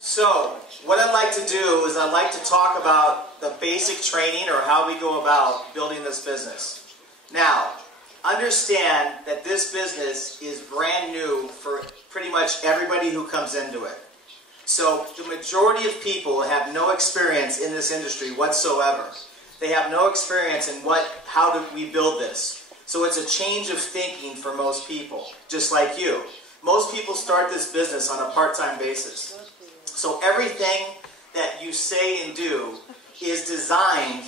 So, what I'd like to do is I'd like to talk about the basic training or how we go about building this business. Now, understand that this business is brand new for pretty much everybody who comes into it. So, the majority of people have no experience in this industry whatsoever. They have no experience in how do we build this. So it's a change of thinking for most people, just like you. Most people start this business on a part-time basis. So everything that you say and do is designed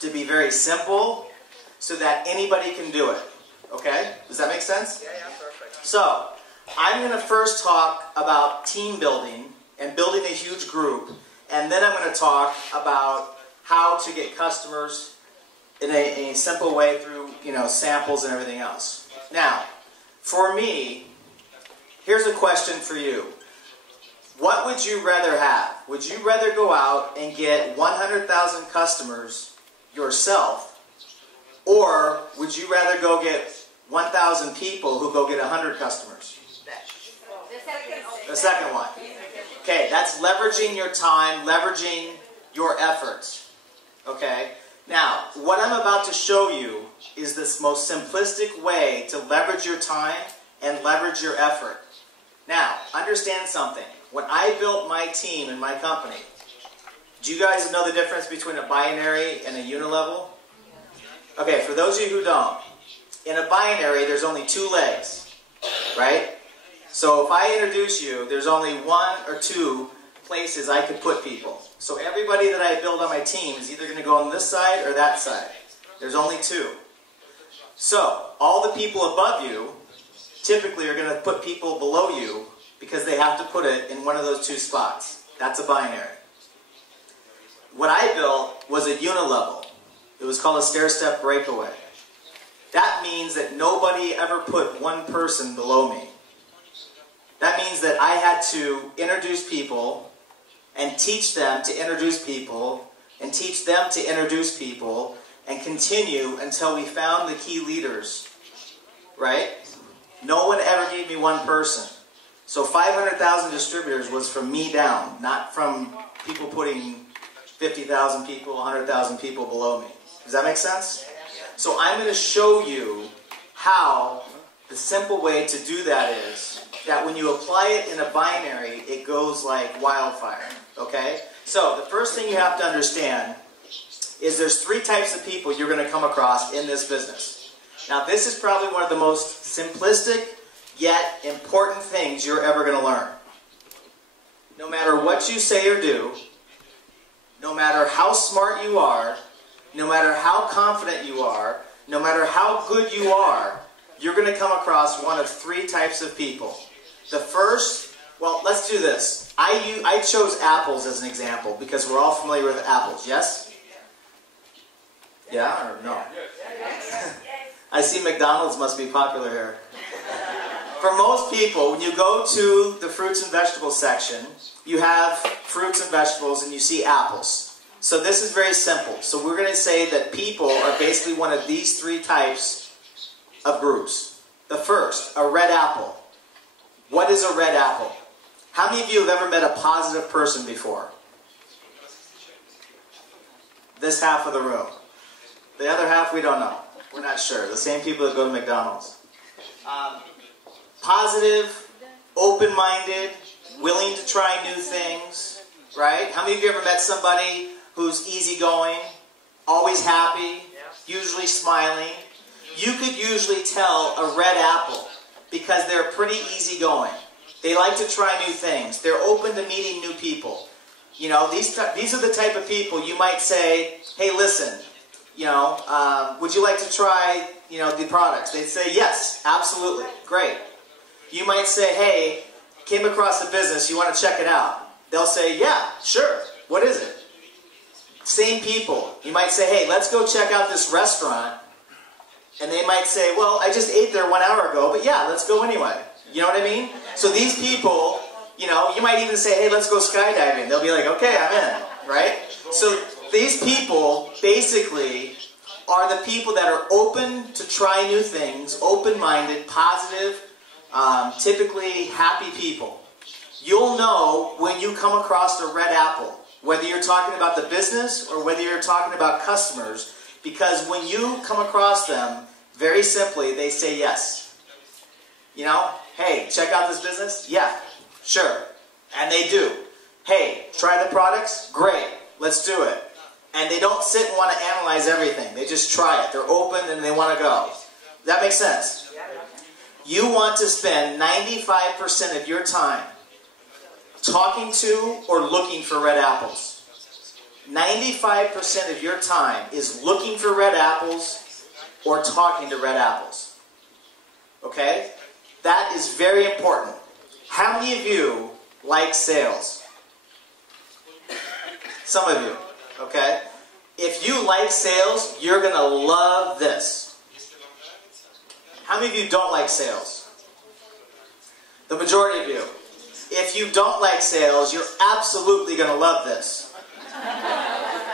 to be very simple so that anybody can do it. Okay? Does that make sense? Yeah, perfect. So, I'm going to first talk about team building and building a huge group, and then I'm going to talk about how to get customers in a simple way through, samples and everything else. Now, for me, here's a question for you. What would you rather have? Would you rather go out and get 100,000 customers yourself, or would you rather go get 1,000 people who go get 100 customers? The second one. Okay, that's leveraging your time, leveraging your efforts. Okay? Now, what I'm about to show you is this most simplistic way to leverage your time and leverage your effort. Now, understand something. When I built my team in my company, do you guys know the difference between a binary and a unilevel? Okay, for those of you who don't, in a binary, there's only two legs, right? So if I introduce you, there's only one or two places I could put people. So everybody that I build on my team is either going to go on this side or that side. There's only two. So all the people above you typically are going to put people below you because they have to put it in one of those two spots. That's a binary. What I built was a unilevel. It was called a stair-step breakaway. That means that nobody ever put one person below me. That means that I had to introduce people and teach them to introduce people and teach them to introduce people and continue until we found the key leaders, right? No one ever gave me one person. So 500,000 distributors was from me down, not from people putting 50,000 people, 100,000 people below me. Does that make sense? So I'm going to show you how the simple way to do that is that when you apply it in a binary, it goes like wildfire. Okay? So the first thing you have to understand is there's three types of people you're going to come across in this business. Now this is probably one of the most simplistic yet important things you're ever going to learn. No matter what you say or do, no matter how smart you are, no matter how confident you are, no matter how good you are, you're going to come across one of three types of people. The first, well, let's do this. I chose apples as an example because we're all familiar with apples, yes? Yeah or no? I see McDonald's must be popular here. For most people, when you go to the fruits and vegetables section, you have fruits and vegetables and you see apples. So this is very simple. So we're going to say that people are basically one of these three types of groups. The first, a red apple. What is a red apple? How many of you have ever met a positive person before? This half of the room. The other half, we don't know. We're not sure. The same people that go to McDonald's. Positive, open-minded, willing to try new things, right? How many of you ever met somebody who's easygoing, always happy, usually smiling? You could usually tell a red apple because they're pretty easygoing. They like to try new things. They're open to meeting new people. You know, these are the type of people you might say, hey, listen, would you like to try, the products? They'd say, yes, absolutely, great. You might say, hey, came across the business, you want to check it out? They'll say, yeah, sure, what is it? Same people. You might say, hey, let's go check out this restaurant. And they might say, well, I just ate there 1 hour ago, but yeah, let's go anyway. You know what I mean? So these people, you might even say, hey, let's go skydiving. They'll be like, okay, I'm in, right? So these people basically are the people that are open to try new things, open-minded, positive, typically happy people. You'll know when you come across a red apple, whether you're talking about the business or whether you're talking about customers, because when you come across them, very simply, they say yes. You know, hey, check out this business? Yeah, sure. And they do. Hey, try the products? Great, let's do it. And they don't sit and want to analyze everything. They just try it. They're open and they want to go. Does that make sense? You want to spend 95% of your time talking to or looking for red apples. 95% of your time is looking for red apples or talking to red apples. Okay? That is very important. How many of you like sales? Some of you. Okay? If you like sales, you're going to love this. How many of you don't like sales? The majority of you. If you don't like sales, you're absolutely going to love this.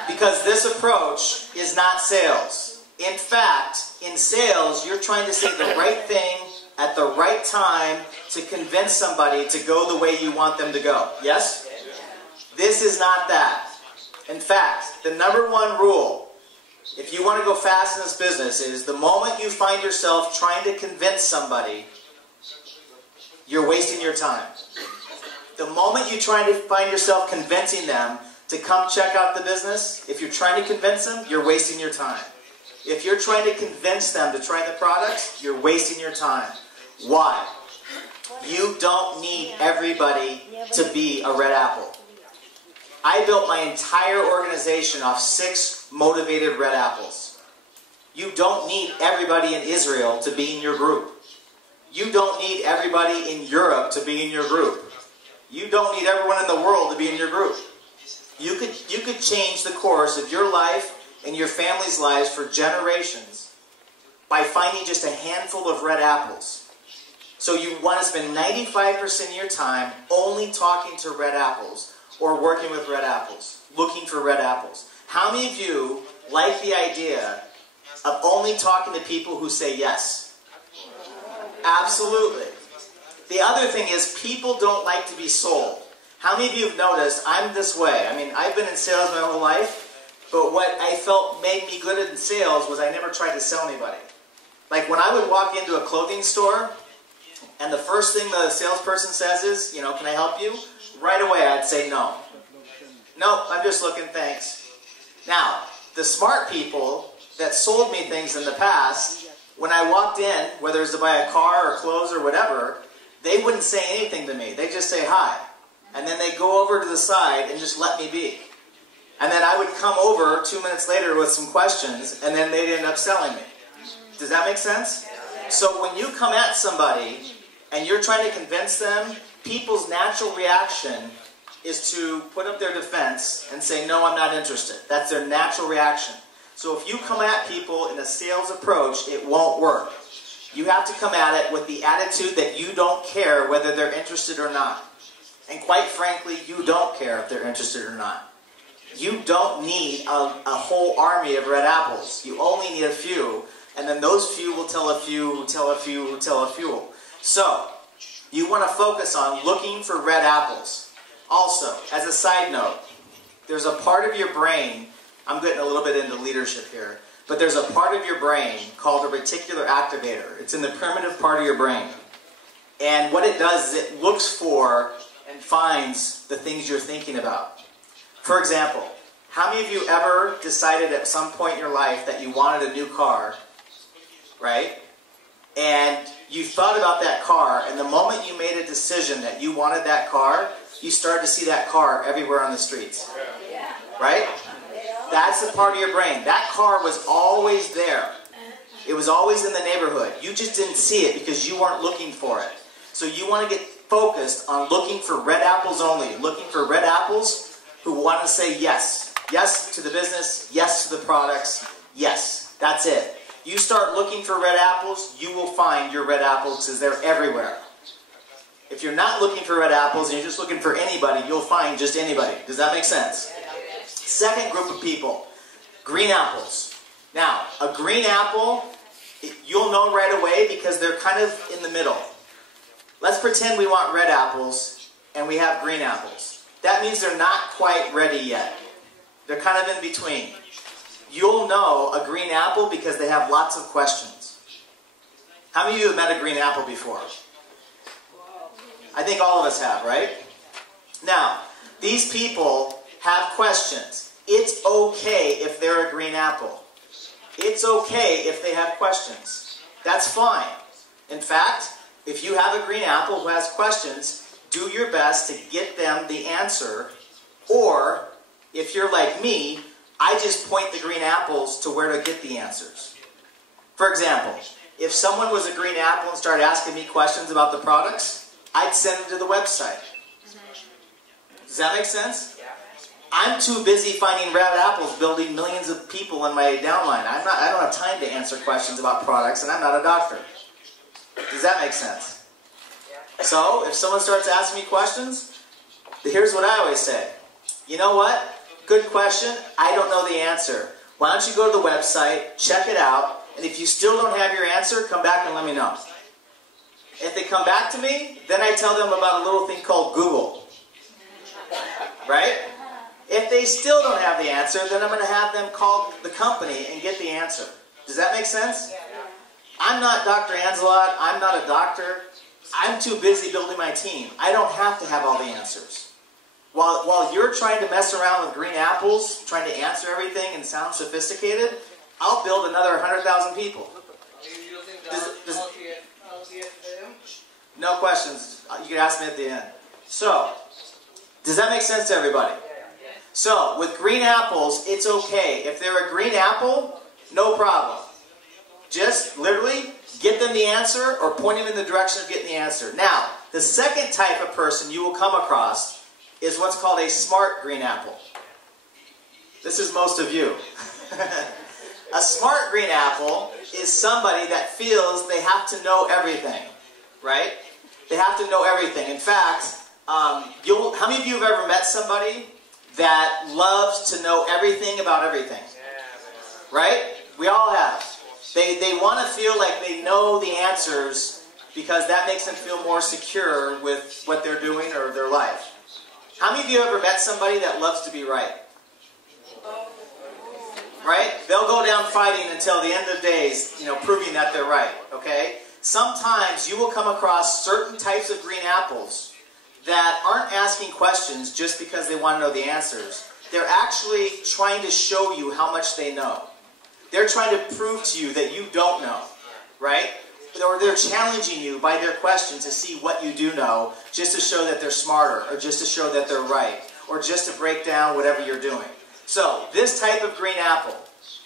Because this approach is not sales. In fact, in sales, you're trying to say the right thing at the right time to convince somebody to go the way you want them to go. Yes? This is not that. In fact, the number one rule, if you want to go fast in this business, is the moment you find yourself trying to convince somebody, you're wasting your time. The moment you try to find yourself convincing them to come check out the business, if you're trying to convince them, you're wasting your time. If you're trying to convince them to try the products, you're wasting your time. Why? You don't need everybody to be a red apple. I built my entire organization off 6 motivated red apples. You don't need everybody in Israel to be in your group. You don't need everybody in Europe to be in your group. You don't need everyone in the world to be in your group. You could change the course of your life and your family's lives for generations by finding just a handful of red apples. So you want to spend 95% of your time only talking to red apples or working with red apples, looking for red apples. How many of you like the idea of only talking to people who say yes? Absolutely. The other thing is people don't like to be sold. How many of you have noticed I'm this way? I mean, I've been in sales my whole life, but what I felt made me good in sales was I never tried to sell anybody. Like when I would walk into a clothing store, and the first thing the salesperson says is, you know, can I help you? Right away I'd say no. Nope, I'm just looking, thanks. Now, the smart people that sold me things in the past, when I walked in, whether it was to buy a car or clothes or whatever, they wouldn't say anything to me. They'd just say hi. And then they'd go over to the side and just let me be. And then I would come over 2 minutes later with some questions, and then they'd end up selling me. Does that make sense? So when you come at somebody and you're trying to convince them, people's natural reaction is to put up their defense and say, no, I'm not interested. That's their natural reaction. So if you come at people in a sales approach, it won't work. You have to come at it with the attitude that you don't care whether they're interested or not. And quite frankly, you don't care if they're interested or not. You don't need a whole army of red apples. You only need a few, and then those few will tell a few, who tell a few, who tell a few. So, you want to focus on looking for red apples. Also, as a side note, there's a part of your brain, I'm getting a little bit into leadership here, but there's a part of your brain called a reticular activator. It's in the primitive part of your brain. And what it does is it looks for and finds the things you're thinking about. For example, how many of you ever decided at some point in your life that you wanted a new car, right? And you thought about that car, and the moment you made a decision that you wanted that car, you started to see that car everywhere on the streets. Right? That's the part of your brain. That car was always there. It was always in the neighborhood. You just didn't see it because you weren't looking for it. So you want to get focused on looking for red apples only. Looking for red apples who want to say yes. Yes to the business. Yes to the products. Yes. That's it. You start looking for red apples, you will find your red apples because they're everywhere. If you're not looking for red apples and you're just looking for anybody, you'll find just anybody. Does that make sense? Second group of people, green apples. Now, a green apple, you'll know right away because they're kind of in the middle. Let's pretend we want red apples and we have green apples. That means they're not quite ready yet. They're kind of in between. You'll know a green apple because they have lots of questions. How many of you have met a green apple before? I think all of us have, right? Now, these people have questions. It's okay if they're a green apple. It's okay if they have questions. That's fine. In fact, if you have a green apple who has questions, do your best to get them the answer. Or, if you're like me, I just point the green apples to where to get the answers. For example, if someone was a green apple and started asking me questions about the products, I'd send them to the website. Does that make sense? I'm too busy finding red apples building millions of people in my downline. I don't have time to answer questions about products, and I'm not a doctor. Does that make sense? So, if someone starts asking me questions, here's what I always say. You know what? Good question. I don't know the answer. Why don't you go to the website, check it out, and if you still don't have your answer, come back and let me know. If they come back to me, then I tell them about a little thing called Google. Right? If they still don't have the answer, then I'm going to have them call the company and get the answer. Does that make sense? I'm not Dr. Anzelot. I'm not a doctor. I'm too busy building my team. I don't have to have all the answers. While you're trying to mess around with green apples, trying to answer everything and sound sophisticated, I'll build another 100,000 people. No questions. You can ask me at the end. So, does that make sense to everybody? So, with green apples, it's okay. If they're a green apple, no problem. Just literally get them the answer or point them in the direction of getting the answer. Now, the second type of person you will come across is what's called a smart green apple. This is most of you. A smart green apple is somebody that feels they have to know everything, right? They have to know everything. In fact, how many of you have ever met somebody that loves to know everything about everything? Right? We all have. They want to feel like they know the answers because that makes them feel more secure with what they're doing or their life. How many of you ever met somebody that loves to be right? Right? They'll go down fighting until the end of days, proving that they're right. Okay? Sometimes you will come across certain types of green apples that aren't asking questions just because they want to know the answers. They're actually trying to show you how much they know. They're trying to prove to you that you don't know, right? Or they're challenging you by their questions to see what you do know, just to show that they're smarter, or just to show that they're right, or just to break down whatever you're doing. So, this type of green apple,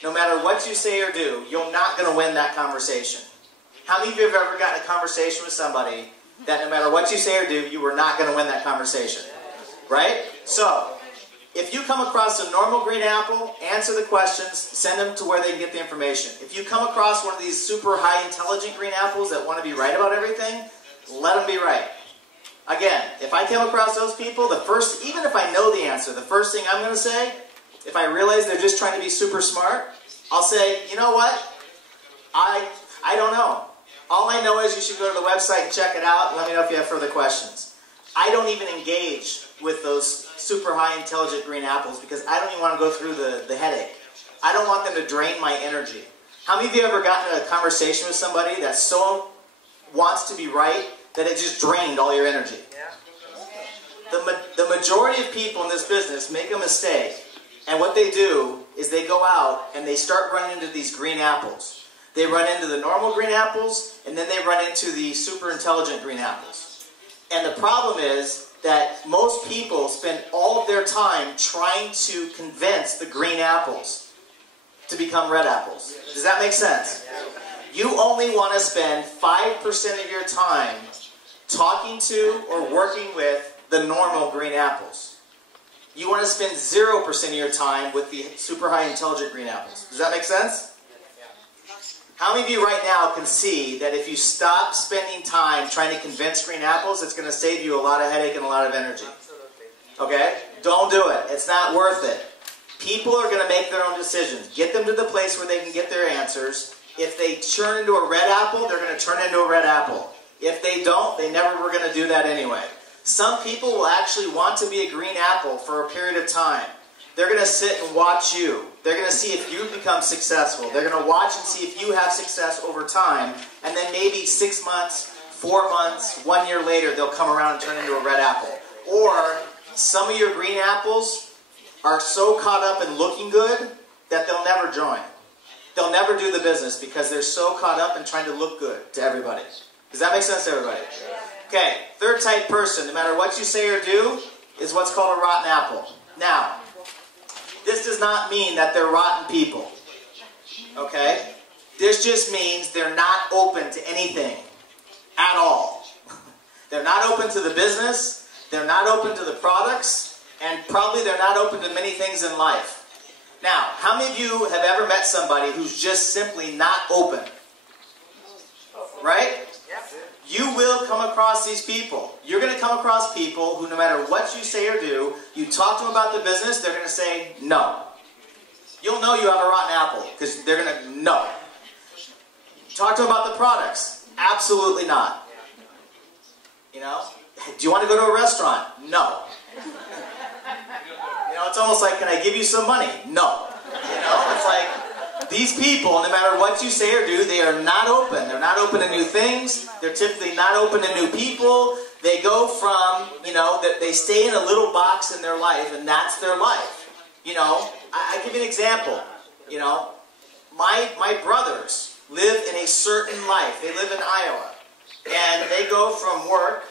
no matter what you say or do, you're not going to win that conversation. How many of you have ever gotten a conversation with somebody that no matter what you say or do, you were not going to win that conversation? Right? So, if you come across a normal green apple, answer the questions, send them to where they can get the information. If you come across one of these super high intelligent green apples that want to be right about everything, let them be right. Again, if I come across those people, even if I know the answer, the first thing I'm going to say, if I realize they're just trying to be super smart, I'll say, you know what? I don't know. All I know is you should go to the website and check it out and let me know if you have further questions. I don't even engage with those super high intelligent green apples because I don't even want to go through the headache. I don't want them to drain my energy. How many of you ever gotten in a conversation with somebody that so wants to be right that it just drained all your energy? The majority of people in this business make a mistake, and what they do is they go out and they start running into these green apples. They run into the normal green apples, and then they run into the super intelligent green apples. And the problem is that most people spend all of their time trying to convince the green apples to become red apples. Does that make sense? You only want to spend 5% of your time talking to or working with the normal green apples. You want to spend 0% of your time with the super high intelligent green apples. Does that make sense? How many of you right now can see that if you stop spending time trying to convince green apples, it's going to save you a lot of headache and a lot of energy? Okay? Don't do it. It's not worth it. People are going to make their own decisions. Get them to the place where they can get their answers. If they turn into a red apple, they're going to turn into a red apple. If they don't, they never were going to do that anyway. Some people will actually want to be a green apple for a period of time. They're going to sit and watch you. They're going to see if you become successful. They're going to watch and see if you have success over time. And then maybe 6 months, 4 months, 1 year later, they'll come around and turn into a red apple. Or some of your green apples are so caught up in looking good that they'll never join. They'll never do the business because they're so caught up in trying to look good to everybody. Does that make sense to everybody? Okay, third type person, no matter what you say or do, is what's called a rotten apple. Now, this does not mean that they're rotten people. Okay? This just means they're not open to anything at all. They're not open to the business, they're not open to the products, and probably they're not open to many things in life. Now, how many of you have ever met somebody who's just simply not open? Right? You will come across these people. You're going to come across people who, no matter what you say or do, you talk to them about the business, they're going to say no. You'll know you have a rotten apple because they're going to no. Talk to them about the products. Absolutely not. You know? Do you want to go to a restaurant? No. You know, it's almost like, can I give you some money? No. You know, it's like, these people, no matter what you say or do, they are not open. They're not open to new things. They're typically not open to new people. They go from, you know, that they stay in a little box in their life, and that's their life. You know, I give you an example. You know, my brothers live in a certain life. They live in Iowa. And they go from work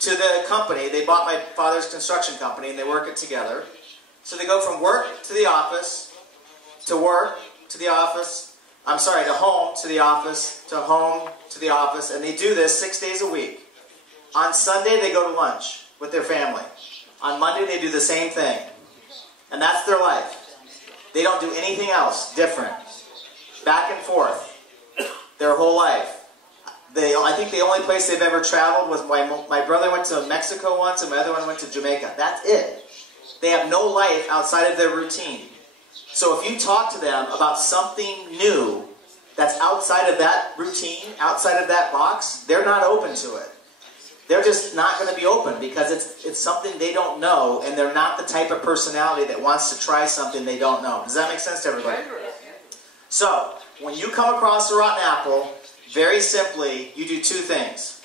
to the company. They bought my father's construction company, and they work it together. So they go from work to the office, to work, to the office, to home, to the office, to home, to the office, and they do this 6 days a week. On Sunday, they go to lunch with their family. On Monday, they do the same thing. And that's their life. They don't do anything else different. Back and forth. Their whole life. I think the only place they've ever traveled was my brother went to Mexico once, and my other one went to Jamaica. That's it. They have no life outside of their routine. So if you talk to them about something new that's outside of that routine, outside of that box, they're not open to it. They're just not going to be open because it's something they don't know, and they're not the type of personality that wants to try something they don't know. Does that make sense to everybody? So, when you come across a rotten apple, very simply, you do two things.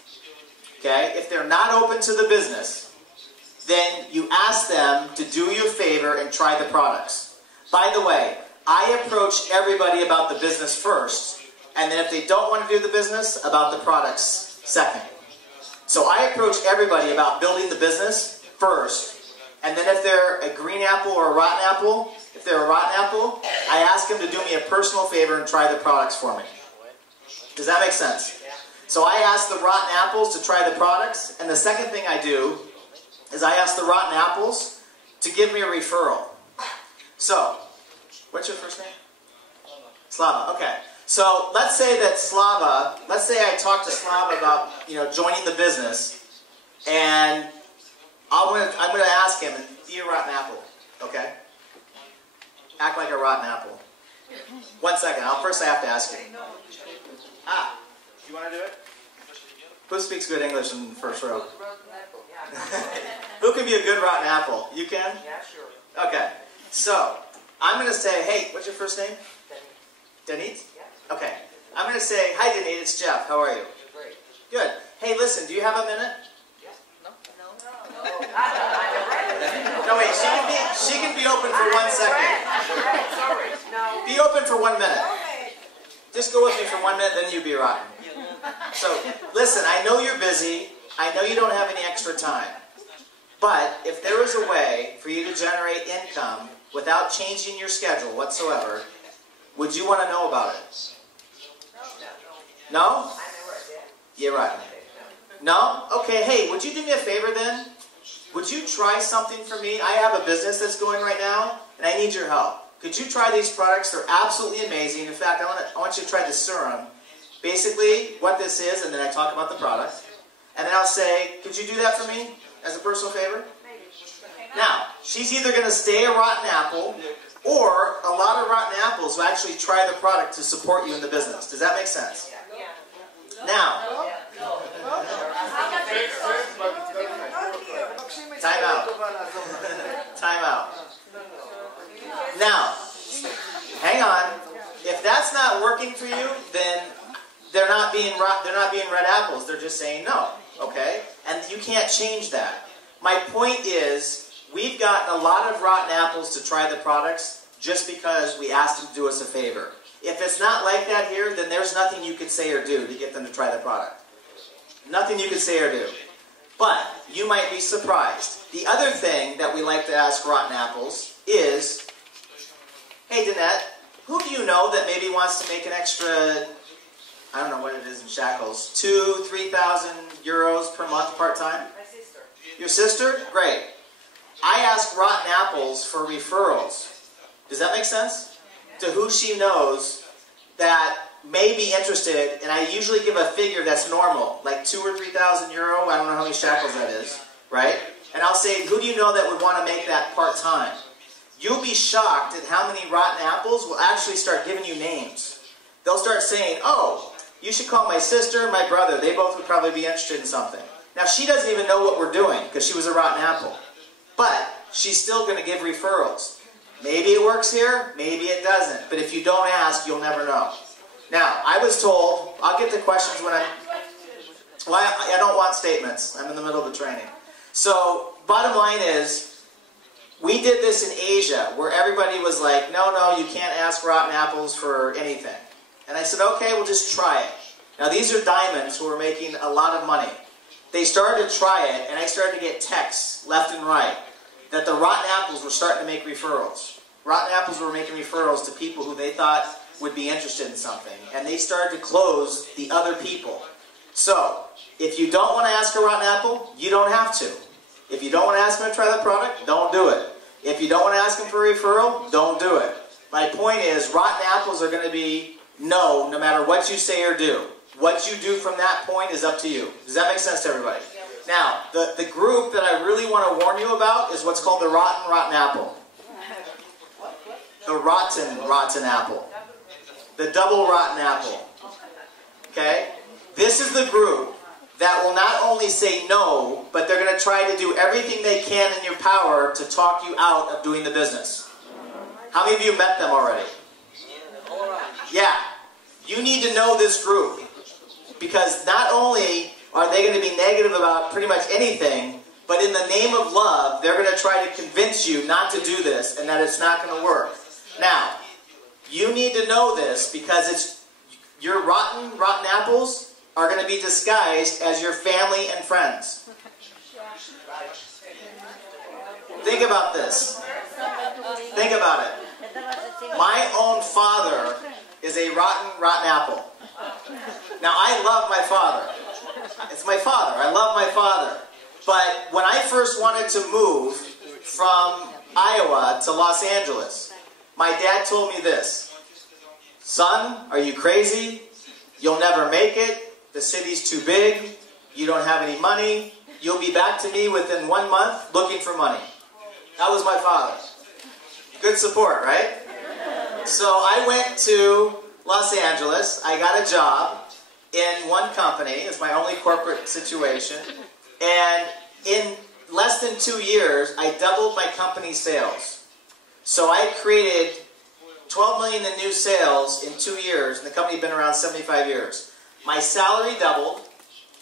Okay? If they're not open to the business, then you ask them to do you a favor and try the products. By the way, I approach everybody about the business first, and then if they don't want to do the business, about the products second. So I approach everybody about building the business first, and then if they're a green apple or a rotten apple, if they're a rotten apple, I ask them to do me a personal favor and try the products for me. Does that make sense? So I ask the rotten apples to try the products, and the second thing I do is I ask the rotten apples to give me a referral. So, what's your first name? Slava. Okay. So let's say that Slava, let's say I talk to Slava about, you know, joining the business, and I'm going to ask him, be a rotten apple, okay? Act like a rotten apple. 1 second. First I have to ask you. Do you want to do it? Who speaks good English in the first row? Who can be a good rotten apple? You can? Yeah, sure. Okay. So, I'm going to say, hey, what's your first name? Denise? Yeah. Okay. I'm going to say, hi Denise, it's Jeff. How are you? Great. Good. Hey, listen, do you have a minute? Yeah. No. No. No, wait, she can be open for 1 second. Sorry. No. Be open for 1 minute. Just go with me for 1 minute, then you be rotten. So, listen, I know you're busy. I know you don't have any extra time. But if there was a way for you to generate income without changing your schedule whatsoever, would you want to know about it? No? You're right. No? Okay, hey, would you do me a favor then? Would you try something for me? I have a business that's going right now, and I need your help. Could you try these products? They're absolutely amazing. In fact, I want you to try the serum. Basically, what this is, and then I talk about the product. And then I'll say, could you do that for me as a personal favor? Now, she's either going to stay a rotten apple, or a lot of rotten apples will actually try the product to support you in the business. Does that make sense? Now, Time out. Time out. Now, hang on. If that's not working for you, then they're not being red apples. They're just saying no. Okay? And you can't change that. My point is, we've gotten a lot of rotten apples to try the products just because we asked them to do us a favor. If it's not like that here, then there's nothing you could say or do to get them to try the product. Nothing you could say or do. But you might be surprised. The other thing that we like to ask rotten apples is, hey, Danette, who do you know that maybe wants to make an extra, I don't know what it is in shekels, 2,000 to 3,000 euros per month part-time? My sister. Your sister? Great. I ask rotten apples for referrals. Does that make sense? To who she knows that may be interested, and I usually give a figure that's normal, like 2,000 or 3,000 euro, I don't know how many shekels that is, right? And I'll say, who do you know that would want to make that part-time? You'll be shocked at how many rotten apples will actually start giving you names. They'll start saying, oh, you should call my sister, my brother, they both would probably be interested in something. Now, she doesn't even know what we're doing, because she was a rotten apple. But she's still going to give referrals. Maybe it works here, maybe it doesn't. But if you don't ask, you'll never know. Now, I was told, I'll get to questions when I don't want statements. I'm in the middle of the training. So, bottom line is, we did this in Asia, where everybody was like, no, you can't ask rotten apples for anything. And I said, okay, we'll just try it. Now, these are diamonds who are making a lot of money. They started to try it, and I started to get texts left and right that the rotten apples were starting to make referrals. Rotten apples were making referrals to people who they thought would be interested in something. And they started to close the other people. So, if you don't want to ask a rotten apple, you don't have to. If you don't want to ask them to try the product, don't do it. If you don't want to ask them for a referral, don't do it. My point is, rotten apples are going to be no matter what you say or do. What you do from that point is up to you. Does that make sense to everybody? Now, the group that I really want to warn you about is what's called the rotten apple. The rotten apple. The double rotten apple. Okay? This is the group that will not only say no, but they're going to try to do everything they can in your power to talk you out of doing the business. How many of you met them already? Yeah. You need to know this group. Because not only are they going to be negative about pretty much anything, but in the name of love, they're going to try to convince you not to do this and that it's not going to work. Now, you need to know this because your rotten apples are going to be disguised as your family and friends. Think about this. Think about it. My own father is a rotten apple. Now, I love my father. It's my father. I love my father. But when I first wanted to move from Iowa to Los Angeles, my dad told me this. Son, are you crazy? You'll never make it. The city's too big. You don't have any money. You'll be back to me within 1 month looking for money. That was my father. Good support, right? So I went to Los Angeles. I got a job in one company. It's my only corporate situation. And in less than 2 years, I doubled my company's sales. So I created 12 million in new sales in 2 years, and the company had been around 75 years. My salary doubled.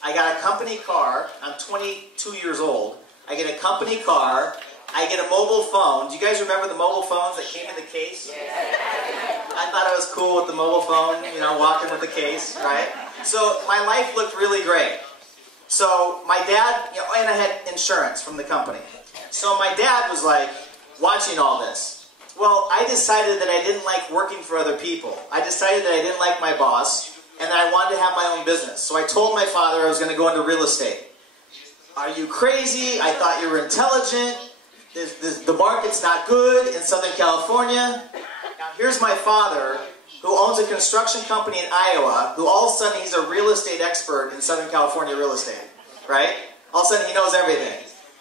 I got a company car. I'm 22 years old. I get a company car. I get a mobile phone. Do you guys remember the mobile phones that came in the case? I thought I was cool with the mobile phone, you know, walking with the case, right? So my life looked really great. So my dad, you know, and I had insurance from the company. So my dad was like watching all this. Well, I decided that I didn't like working for other people. I decided that I didn't like my boss and that I wanted to have my own business. So I told my father I was going to go into real estate. Are you crazy? I thought you were intelligent. The market's not good in Southern California. Now here's my father, who owns a construction company in Iowa, who all of a sudden he's a real estate expert in Southern California real estate, right? All of a sudden he knows everything.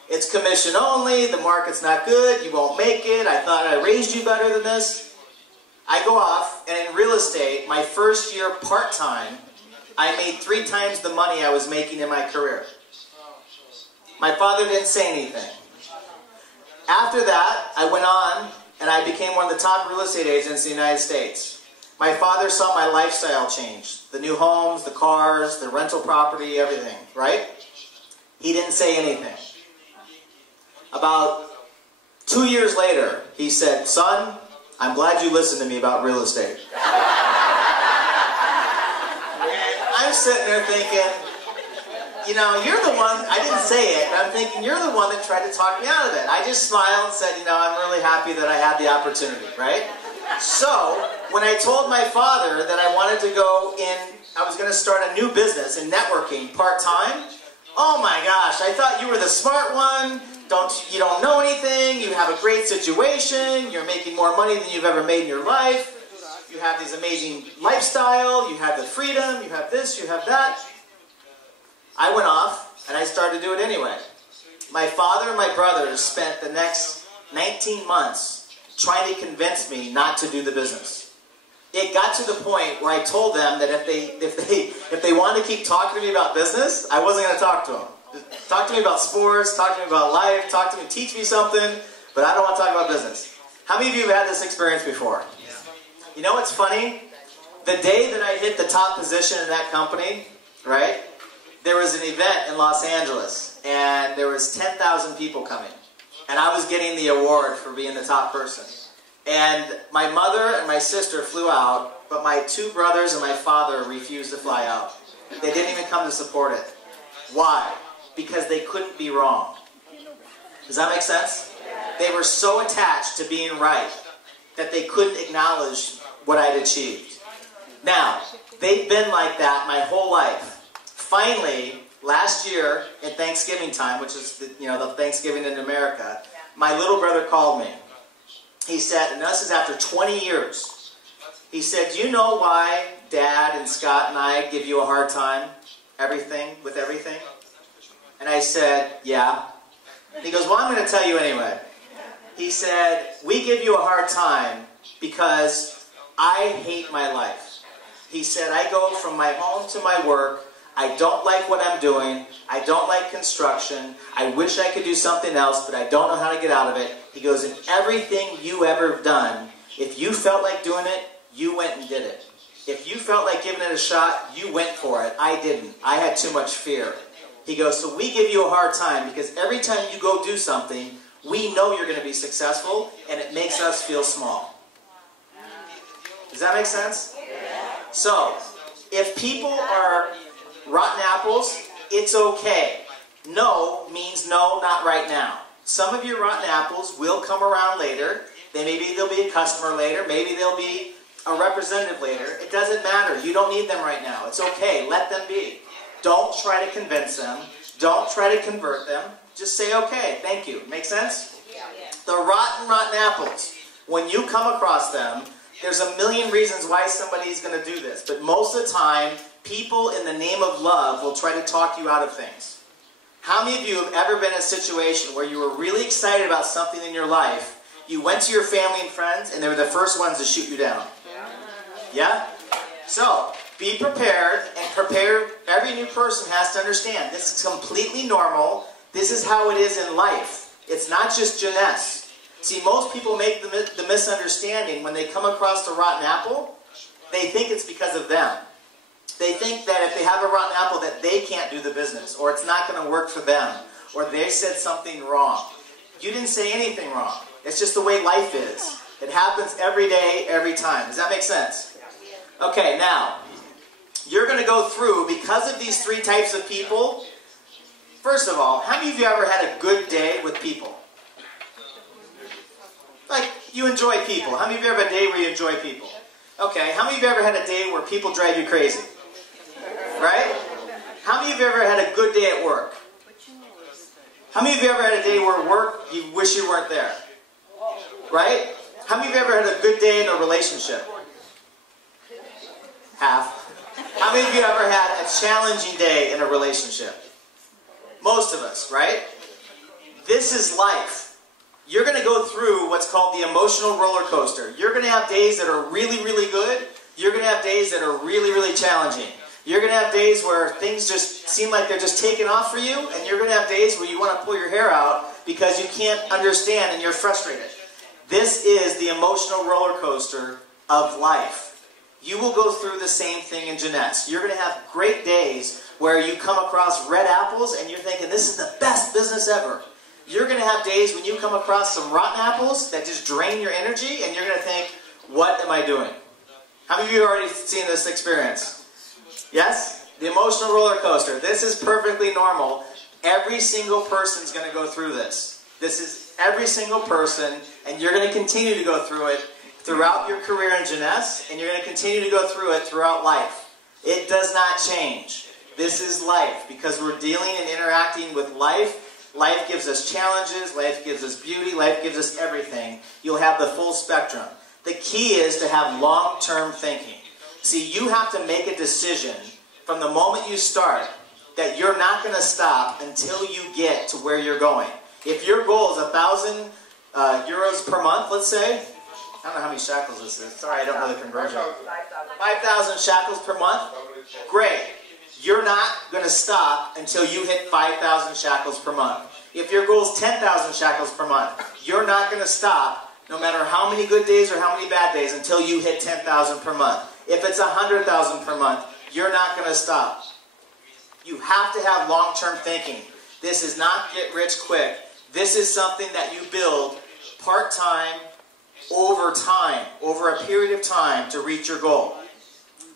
It's commission only, the market's not good, you won't make it, I thought I raised you better than this. I go off, and in real estate, my first year part-time, I made 3 times the money I was making in my career. My father didn't say anything. After that, I went on and I became one of the top real estate agents in the United States. My father saw my lifestyle change. The new homes, the cars, the rental property, everything, right? He didn't say anything. About 2 years later, he said, "Son, I'm glad you listened to me about real estate." I'm sitting there thinking, you know, you're the one, I didn't say it, but I'm thinking, you're the one that tried to talk me out of it. I just smiled and said, you know, I'm really happy that I had the opportunity, right? So, when I told my father that I wanted to go in, I was going to start a new business in networking part-time, oh my gosh, I thought you were the smart one. You don't know anything, you have a great situation, you're making more money than you've ever made in your life, you have this amazing lifestyle, you have the freedom, you have this, you have that. I went off and I started to do it anyway. My father and my brothers spent the next 19 months trying to convince me not to do the business. It got to the point where I told them that if they wanted to keep talking to me about business, I wasn't going to talk to them. Talk to me about sports, talk to me about life, talk to me, teach me something, but I don't want to talk about business. How many of you have had this experience before? You know what's funny? The day that I hit the top position in that company, right, there was an event in Los Angeles, and there was 10,000 people coming. And I was getting the award for being the top person. And my mother and my sister flew out, but my 2 brothers and my father refused to fly out. They didn't even come to support it. Why? Because they couldn't be wrong. Does that make sense? They were so attached to being right that they couldn't acknowledge what I'd achieved. Now, they've been like that my whole life. Finally, last year at Thanksgiving time, which is the Thanksgiving in America, my little brother called me. He said, and this is after 20 years, he said, "Do you know why Dad and Scott and I give you a hard time with everything?" And I said, "Yeah." He goes, "Well, I'm going to tell you anyway." He said, "We give you a hard time because I hate my life." He said, "I go from my home to my work. I don't like what I'm doing. I don't like construction. I wish I could do something else, but I don't know how to get out of it." He goes, "And everything you ever done, if you felt like doing it, you went and did it. If you felt like giving it a shot, you went for it. I didn't. I had too much fear." He goes, "So we give you a hard time because every time you go do something, we know you're going to be successful, and it makes us feel small." Does that make sense? So, if people are rotten apples, it's okay. No means no, not right now. Some of your rotten apples will come around later. Maybe they'll be a customer later. Maybe they'll be a representative later. It doesn't matter. You don't need them right now. It's okay. Let them be. Don't try to convince them. Don't try to convert them. Just say, "Okay, thank you." Make sense? The rotten apples, when you come across them, there's a million reasons why somebody's going to do this. But most of the time, people in the name of love will try to talk you out of things. How many of you have ever been in a situation where you were really excited about something in your life, you went to your family and friends, and they were the first ones to shoot you down? Yeah? So, be prepared, and prepare. Every new person has to understand this is completely normal. This is how it is in life. It's not just Jeunesse. See, most people make the misunderstanding when they come across a rotten apple, they think it's because of them. They think that if they have a rotten apple that they can't do the business, or it's not going to work for them, or they said something wrong. You didn't say anything wrong. It's just the way life is. It happens every day, every time. Does that make sense? Okay, now, you're going to go through, because of these 3 types of people. First of all, how many of you ever had a good day with people? Like, you enjoy people. How many of you ever had a day where you enjoy people? Okay, how many of you ever had a day where people drive you crazy? Right? How many of you ever had a good day at work? How many of you ever had a day where work, you wish you weren't there? Right? How many of you ever had a good day in a relationship? Half. How many of you ever had a challenging day in a relationship? Most of us, right? This is life. You're going to go through what's called the emotional roller coaster. You're going to have days that are really, really good. You're going to have days that are really, really challenging. You're going to have days where things just seem like they're just taking off for you, and you're going to have days where you want to pull your hair out because you can't understand and you're frustrated. This is the emotional roller coaster of life. You will go through the same thing in Jeunesse. You're going to have great days where you come across red apples and you're thinking, this is the best business ever. You're going to have days when you come across some rotten apples that just drain your energy and you're going to think, what am I doing? How many of you have already seen this experience? Yes? The emotional roller coaster. This is perfectly normal. Every single person's going to go through this. This is every single person, and you're going to continue to go through it throughout your career in Jeunesse, and you're going to continue to go through it throughout life. It does not change. This is life, because we're dealing and interacting with life. Life gives us challenges, life gives us beauty, life gives us everything. You'll have the full spectrum. The key is to have long-term thinking. See, you have to make a decision from the moment you start that you're not going to stop until you get to where you're going. If your goal is 1,000 euros per month, let's say, I don't know how many shekels this is. Sorry, I don't know the conversion. 5,000 shekels per month? Great. You're not going to stop until you hit 5,000 shekels per month. If your goal is 10,000 shekels per month, you're not going to stop no matter how many good days or how many bad days until you hit 10,000 per month. If it's 100,000 per month, you're not going to stop. You have to have long-term thinking. This is not get rich quick. This is something that you build part-time, over time, over a period of time to reach your goal.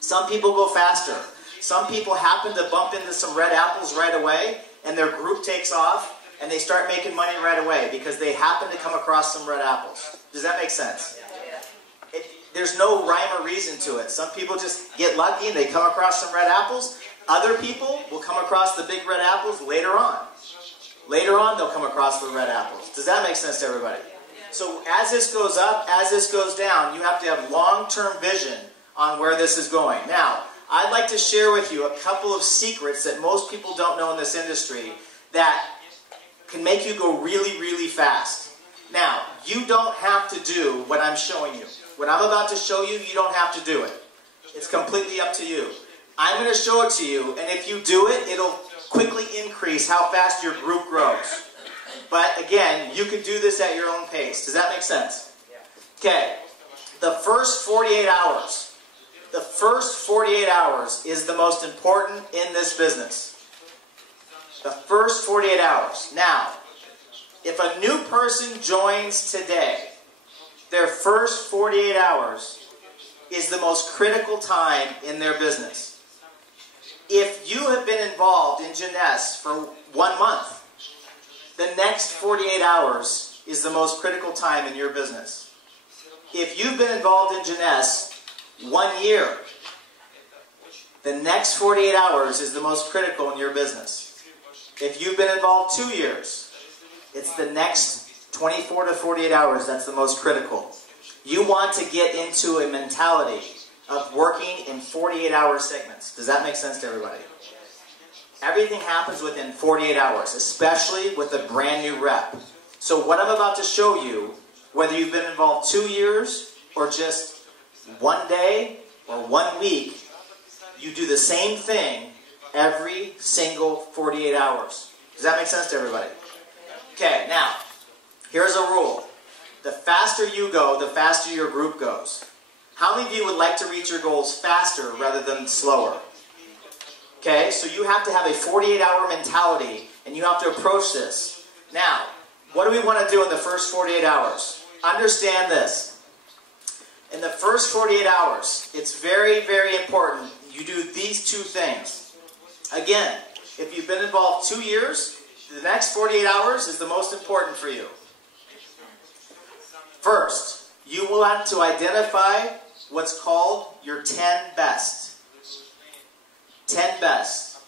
Some people go faster. Some people happen to bump into some red apples right away, and their group takes off, and they start making money right away because they happen to come across some red apples. Does that make sense? There's no rhyme or reason to it. Some people just get lucky and they come across some red apples. Other people will come across the big red apples later on. Later on, they'll come across the red apples. Does that make sense to everybody? So as this goes up, as this goes down, you have to have long-term vision on where this is going. Now, I'd like to share with you a couple of secrets that most people don't know in this industry that can make you go really, really fast. Now, you don't have to do what I'm showing you. What I'm about to show you, you don't have to do it. It's completely up to you. I'm going to show it to you, and if you do it, it'll quickly increase how fast your group grows. But again, you can do this at your own pace. Does that make sense? Okay. The first 48 hours. The first 48 hours is the most important in this business. The first 48 hours. Now, if a new person joins today, their first 48 hours is the most critical time in their business. If you have been involved in Jeunesse for 1 month, the next 48 hours is the most critical time in your business. If you've been involved in Jeunesse 1 year, the next 48 hours is the most critical in your business. If you've been involved 2 years, it's the next 24 to 48 hours that's the most critical. You want to get into a mentality of working in 48-hour segments. Does that make sense to everybody? Everything happens within 48 hours, especially with a brand new rep. So what I'm about to show you, whether you've been involved 2 years or just 1 day or 1 week, you do the same thing every single 48 hours. Does that make sense to everybody? Okay, now, here's a rule. The faster you go, the faster your group goes. How many of you would like to reach your goals faster rather than slower? Okay, so you have to have a 48-hour mentality, and you have to approach this. Now, what do we want to do in the first 48 hours? Understand this. In the first 48 hours, it's very, very important you do these 2 things. Again, if you've been involved 2 years, the next 48 hours is the most important for you. First, you will have to identify what's called your 10 best. 10 best.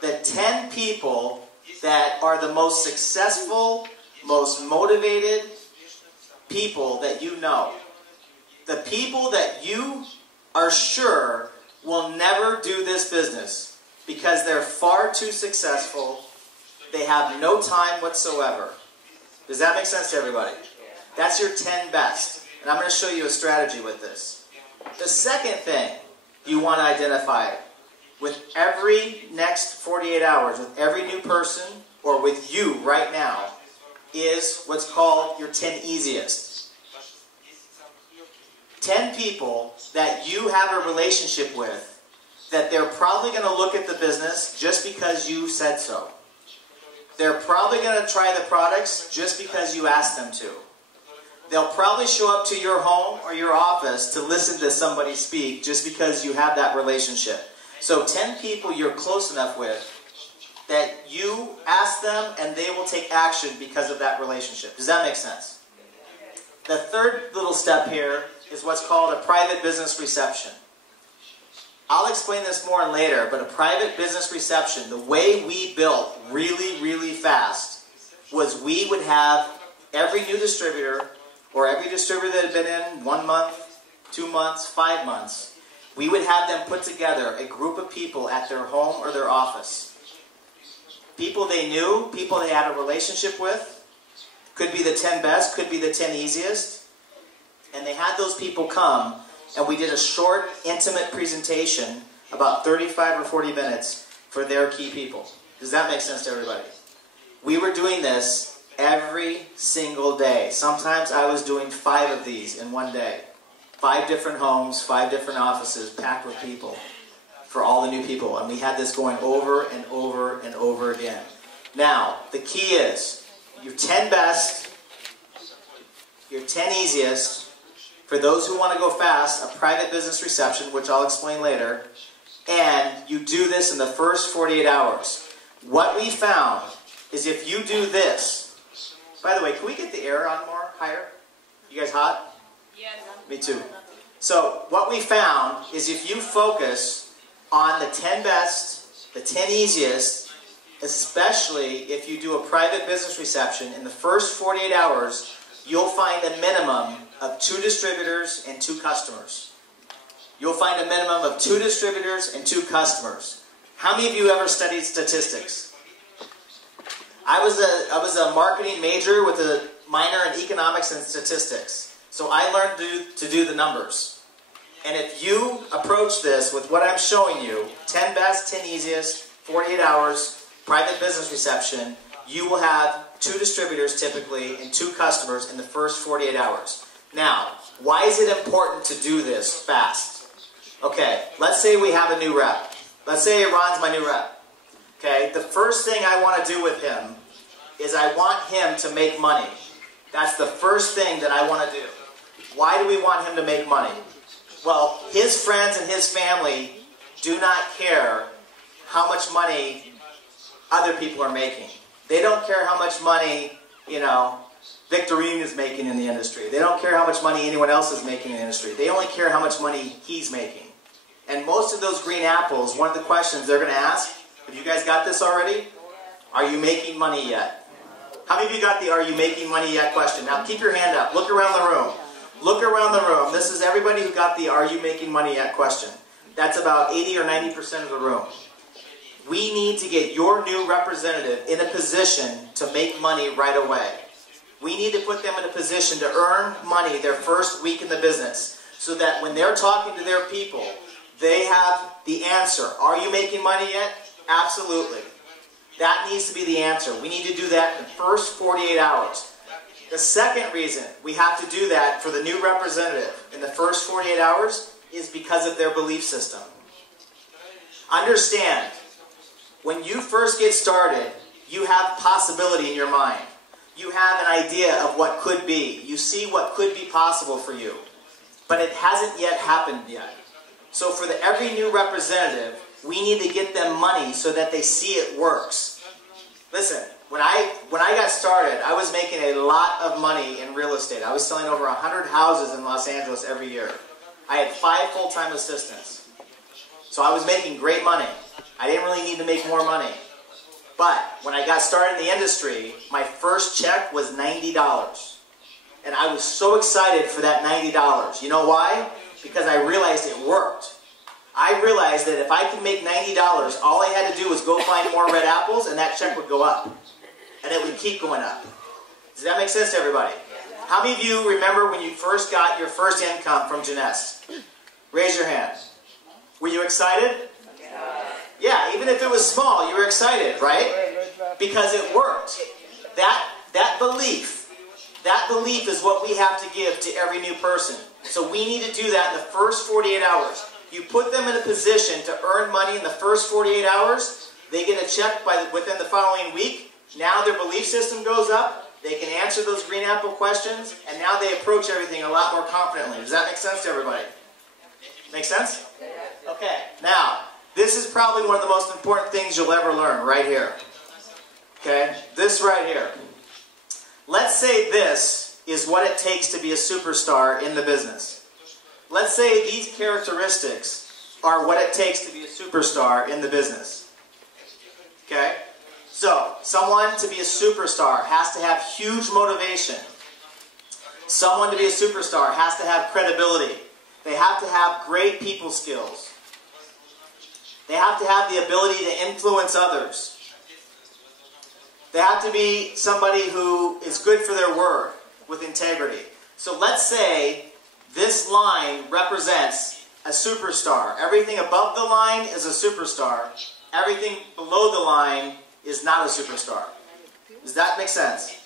The 10 people that are the most successful, most motivated people that you know. The people that you are sure will never do this business because they're far too successful. They have no time whatsoever. Does that make sense to everybody? That's your 10 best. And I'm going to show you a strategy with this. The second thing you want to identify with every next 48 hours, with every new person, or with you right now, is what's called your 10 easiest. 10 people that you have a relationship with that they're probably going to look at the business just because you said so. They're probably going to try the products just because you asked them to. They'll probably show up to your home or your office to listen to somebody speak just because you have that relationship. So 10 people you're close enough with that you ask them and they will take action because of that relationship. Does that make sense? The third little step here is what's called a private business reception. I'll explain this more later, but a private business reception, the way we built really, really fast was we would have every new distributor or every distributor that had been in 1 month, 2 months, 5 months, we would have them put together a group of people at their home or their office. People they knew, people they had a relationship with, could be the 10 best, could be the 10 easiest, and they had those people come, and we did a short, intimate presentation, about 35 or 40 minutes, for their key people. Does that make sense to everybody? We were doing this every single day. Sometimes I was doing 5 of these in one day. 5 different homes, 5 different offices, packed with people, for all the new people. And we had this going over and over and over again. Now, the key is, your 10 best, your 10 easiest, for those who want to go fast, a private business reception, which I'll explain later, and you do this in the first 48 hours. What we found is if you do this, by the way, can we get the air on more higher? You guys hot? Yes. Me too. So what we found is if you focus on the 10 best, the 10 easiest, especially if you do a private business reception in the first 48 hours, you'll find a minimum of 2 distributors and 2 customers. You'll find a minimum of 2 distributors and 2 customers. How many of you ever studied statistics? I was a marketing major with a minor in economics and statistics. So I learned to do the numbers. And if you approach this with what I'm showing you, 10 best, 10 easiest, 48 hours, private business reception, you will have 2 distributors typically and 2 customers in the first 48 hours. Now, why is it important to do this fast? Okay, let's say we have a new rep. Let's say Ron's my new rep. Okay, the first thing I want to do with him is I want him to make money. That's the first thing that I want to do. Why do we want him to make money? Well, his friends and his family do not care how much money other people are making. They don't care how much money, Victorine is making in the industry. They don't care how much money anyone else is making in the industry. They only care how much money he's making. And most of those green apples, one of the questions they're going to ask, have you guys got this already? Are you making money yet? How many of you got the are you making money yet question? Now keep your hand up. Look around the room. Look around the room. This is everybody who got the are you making money yet question. That's about 80 or 90% of the room. We need to get your new representative in a position to make money right away. We need to put them in a position to earn money their first week in the business so that when they're talking to their people, they have the answer. Are you making money yet? Absolutely. That needs to be the answer. We need to do that in the first 48 hours. The second reason we have to do that for the new representative in the first 48 hours is because of their belief system. Understand, when you first get started, you have possibility in your mind. You have an idea of what could be. You see what could be possible for you. But it hasn't yet happened yet. So for every new representative, we need to get them money so that they see it works. Listen, when I got started, I was making a lot of money in real estate. I was selling over 100 houses in Los Angeles every year. I had 5 full-time assistants. So I was making great money. I didn't really need to make more money. But when I got started in the industry, my first check was $90. And I was so excited for that $90. You know why? Because I realized it worked. I realized that if I could make $90, all I had to do was go find more red apples and that check would go up. And it would keep going up. Does that make sense to everybody? How many of you remember when you first got your first income from Jeunesse? Raise your hand. Were you excited? Yeah, even if it was small, you were excited, right? Because it worked. That That belief is what we have to give to every new person. So we need to do that in the first 48 hours. You put them in a position to earn money in the first 48 hours. They get a check within the following week. Now their belief system goes up. They can answer those green apple questions. And now they approach everything a lot more confidently. Does that make sense to everybody? Make sense? Okay. Now, this is probably one of the most important things you'll ever learn right here. Okay? This right here. Let's say this is what it takes to be a superstar in the business. Let's say these characteristics are what it takes to be a superstar in the business. Okay? So, someone to be a superstar has to have huge motivation. Someone to be a superstar has to have credibility. They have to have great people skills. They have to have the ability to influence others. They have to be somebody who is good for their word with integrity. So let's say this line represents a superstar. Everything above the line is a superstar. Everything below the line is not a superstar. Does that make sense?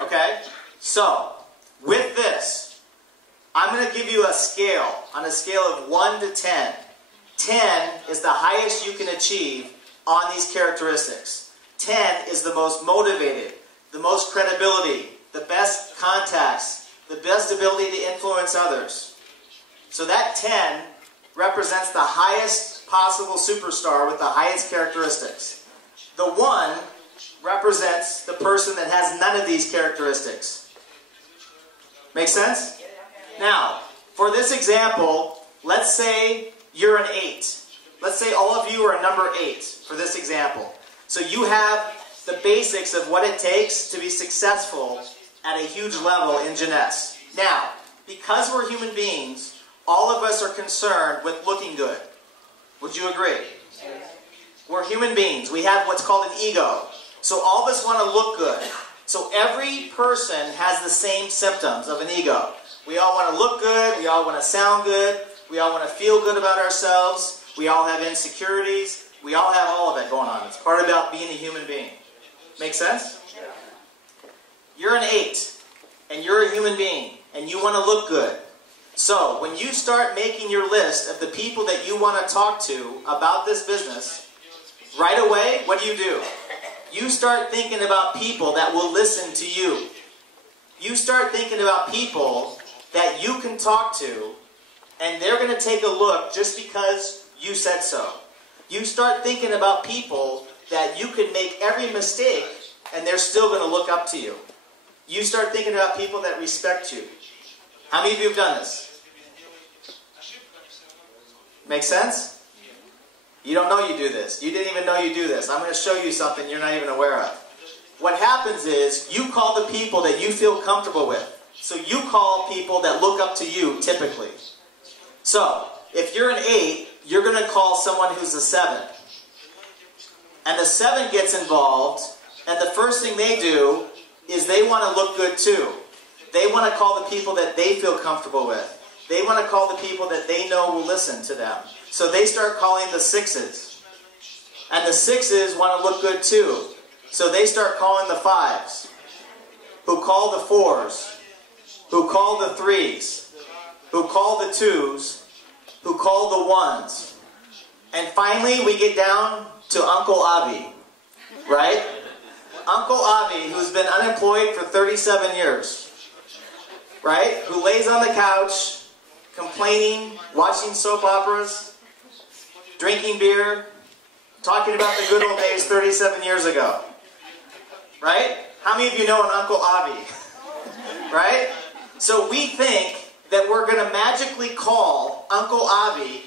Okay? So, with this, I'm going to give you a scale, on a scale of 1 to 10. 10 is the highest you can achieve on these characteristics. 10 is the most motivated, the most credibility, the best contacts, the best ability to influence others. So that 10 represents the highest possible superstar with the highest characteristics. The 1 represents the person that has none of these characteristics. Make sense? Now, for this example, let's say you're an 8. Let's say all of you are a number 8 for this example. So you have the basics of what it takes to be successful at a huge level in Jeunesse. Now, because we're human beings, all of us are concerned with looking good. Would you agree? We're human beings. We have what's called an ego. So all of us want to look good. So every person has the same symptoms of an ego. We all want to look good. We all want to sound good. We all want to feel good about ourselves. We all have insecurities. We all have all of it going on. It's part about being a human being. Make sense? You're an 8, and you're a human being, and you want to look good. So, when you start making your list of the people that you want to talk to about this business, right away, what do? You start thinking about people that will listen to you. You start thinking about people that you can talk to, and they're going to take a look just because you said so. You start thinking about people that you can make every mistake, and they're still going to look up to you. You start thinking about people that respect you. How many of you have done this? Make sense? You don't know you do this. You didn't even know you do this. I'm going to show you something you're not even aware of. What happens is you call the people that you feel comfortable with. So you call people that look up to you, typically. So, if you're an 8, you're going to call someone who's a 7. And the 7 gets involved, and the first thing they do is they want to look good too. They want to call the people that they feel comfortable with. They want to call the people that they know will listen to them. So they start calling the 6s. And the 6s want to look good too. So they start calling the 5s, who call the 4s, who call the 3s, who call the 2s, who call the 1s. And finally we get down to Uncle Avi, right? Uncle Avi, who's been unemployed for 37 years, right? Who lays on the couch, complaining, watching soap operas, drinking beer, talking about the good old days 37 years ago, right? How many of you know an Uncle Avi, right? So we think that we're going to magically call Uncle Avi,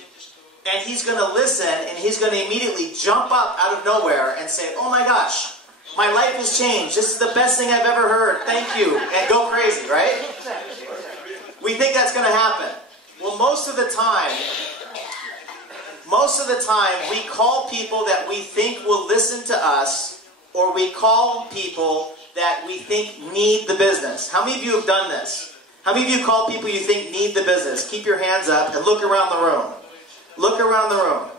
and he's going to listen, and he's going to immediately jump up out of nowhere and say, oh my gosh, my life has changed. This is the best thing I've ever heard. Thank you. And go crazy, right? We think that's going to happen. Well, most of the time, we call people that we think will listen to us, or we call people that we think need the business. How many of you have done this? How many of you call people you think need the business? Keep your hands up and look around the room. Look around the room.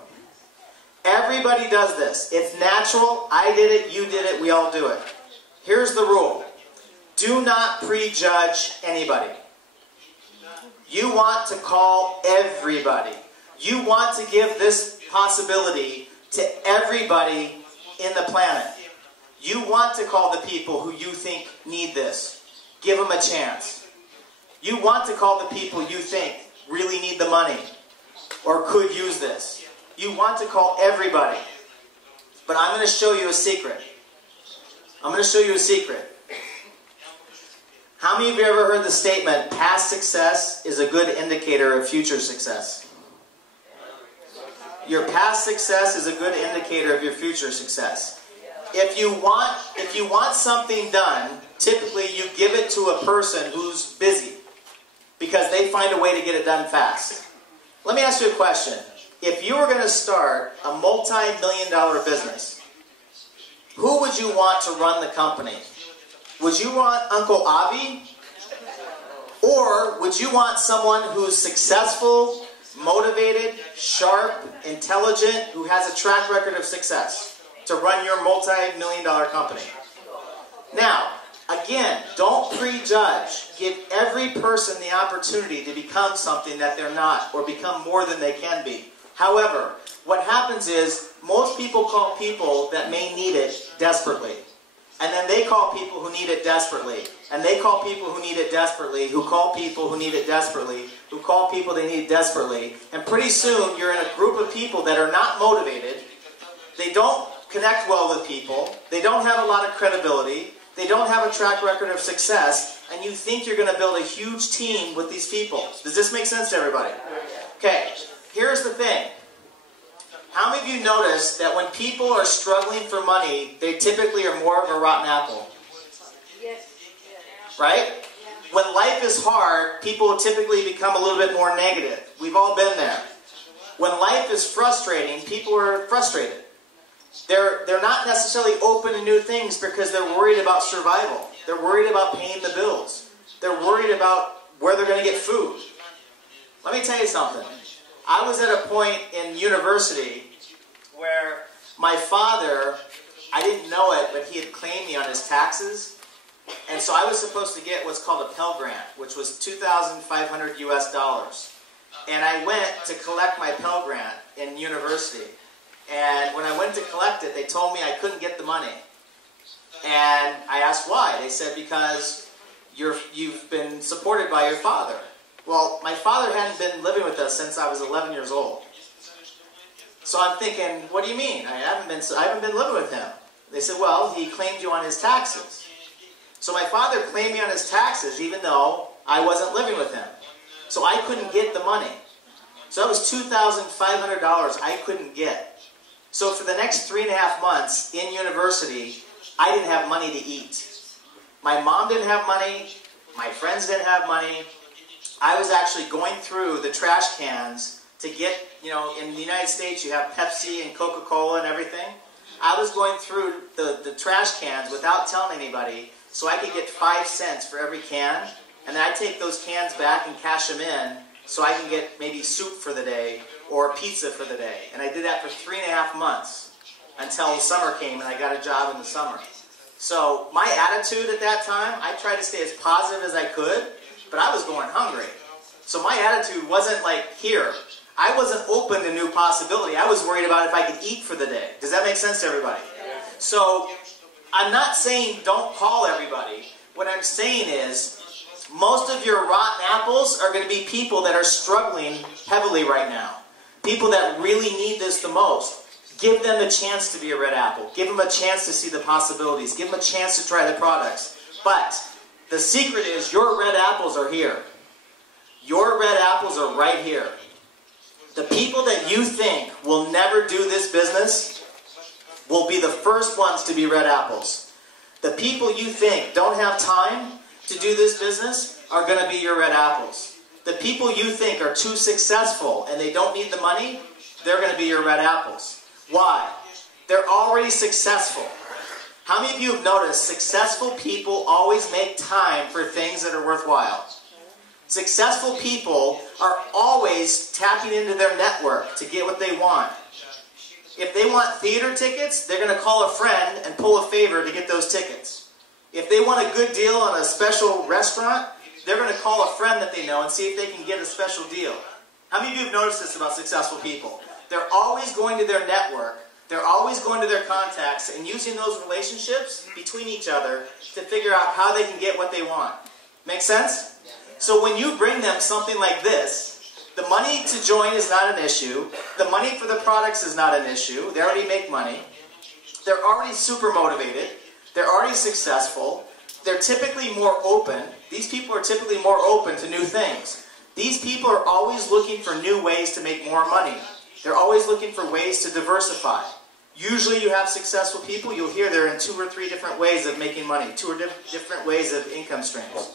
Everybody does this. It's natural. I did it. You did it. We all do it. Here's the rule. Do not prejudge anybody. You want to call everybody. You want to give this possibility to everybody in the planet. You want to call the people who you think need this. Give them a chance. You want to call the people you think really need the money or could use this. You want to call everybody. But I'm going to show you a secret. I'm going to show you a secret. How many of you ever heard the statement, past success is a good indicator of future success? Your past success is a good indicator of your future success. If you want something done, typically you give it to a person who's busy because they find a way to get it done fast. Let me ask you a question. If you were going to start a multi-million-dollar business, who would you want to run the company? Would you want Uncle Avi? Or would you want someone who's successful, motivated, sharp, intelligent, who has a track record of success to run your multi-million-dollar company? Now, again, don't prejudge. Give every person the opportunity to become something that they're not or become more than they can be. However, what happens is most people call people that may need it desperately. And then they call people who need it desperately. And they call people who need it desperately, who call people who need it desperately, who call people they need desperately. And pretty soon you're in a group of people that are not motivated. They don't connect well with people. They don't have a lot of credibility. They don't have a track record of success. And you think you're going to build a huge team with these people. Does this make sense to everybody? Okay, here's the thing. How many of you notice that when people are struggling for money, they typically are more of a rotten apple? Yes. Right? When life is hard, people typically become a little bit more negative. We've all been there. When life is frustrating, people are frustrated. They're not necessarily open to new things because they're worried about survival. They're worried about paying the bills. They're worried about where they're going to get food. Let me tell you something. I was at a point in university where my father, I didn't know it, but he had claimed me on his taxes. And so I was supposed to get what's called a Pell Grant, which was $2,500 US. And I went to collect my Pell Grant in university. And when I went to collect it, they told me I couldn't get the money. And I asked why. They said, because you've been supported by your father. Well, my father hadn't been living with us since I was 11 years old. So I'm thinking, what do you mean? I haven't been living with him. They said, well, he claimed you on his taxes. So my father claimed me on his taxes even though I wasn't living with him. So I couldn't get the money. So that was $2,500 I couldn't get. So for the next 3.5 months in university, I didn't have money to eat. My mom didn't have money. My friends didn't have money. I was actually going through the trash cans to get, in the United States you have Pepsi and Coca-Cola and everything. I was going through the trash cans without telling anybody so I could get 5 cents for every can. And then I'd take those cans back and cash them in so I can get maybe soup for the day or pizza for the day. And I did that for 3.5 months until summer came and I got a job in the summer. So my attitude at that time, I tried to stay as positive as I could. But I was going hungry. So my attitude wasn't like here. I wasn't open to new possibility. I was worried about if I could eat for the day. Does that make sense to everybody? So I'm not saying don't call everybody. What I'm saying is most of your rotten apples are going to be people that are struggling heavily right now. People that really need this the most. Give them a chance to be a red apple. Give them a chance to see the possibilities. Give them a chance to try the products. But the secret is your red apples are here. Your red apples are right here. The people that you think will never do this business will be the first ones to be red apples. The people you think don't have time to do this business are going to be your red apples. The people you think are too successful and they don't need the money, they're going to be your red apples. Why? They're already successful. How many of you have noticed successful people always make time for things that are worthwhile? Successful people are always tapping into their network to get what they want. If they want theater tickets, they're going to call a friend and pull a favor to get those tickets. If they want a good deal on a special restaurant, they're going to call a friend that they know and see if they can get a special deal. How many of you have noticed this about successful people? They're always going to their network. They're always going to their contacts and using those relationships between each other to figure out how they can get what they want. Make sense? So when you bring them something like this, the money to join is not an issue. The money for the products is not an issue. They already make money. They're already super motivated. They're already successful. They're typically more open. These people are typically more open to new things. These people are always looking for new ways to make more money. They're always looking for ways to diversify. Usually you have successful people, you'll hear they're in 2 or 3 different ways of making money, 2 or different ways of income streams.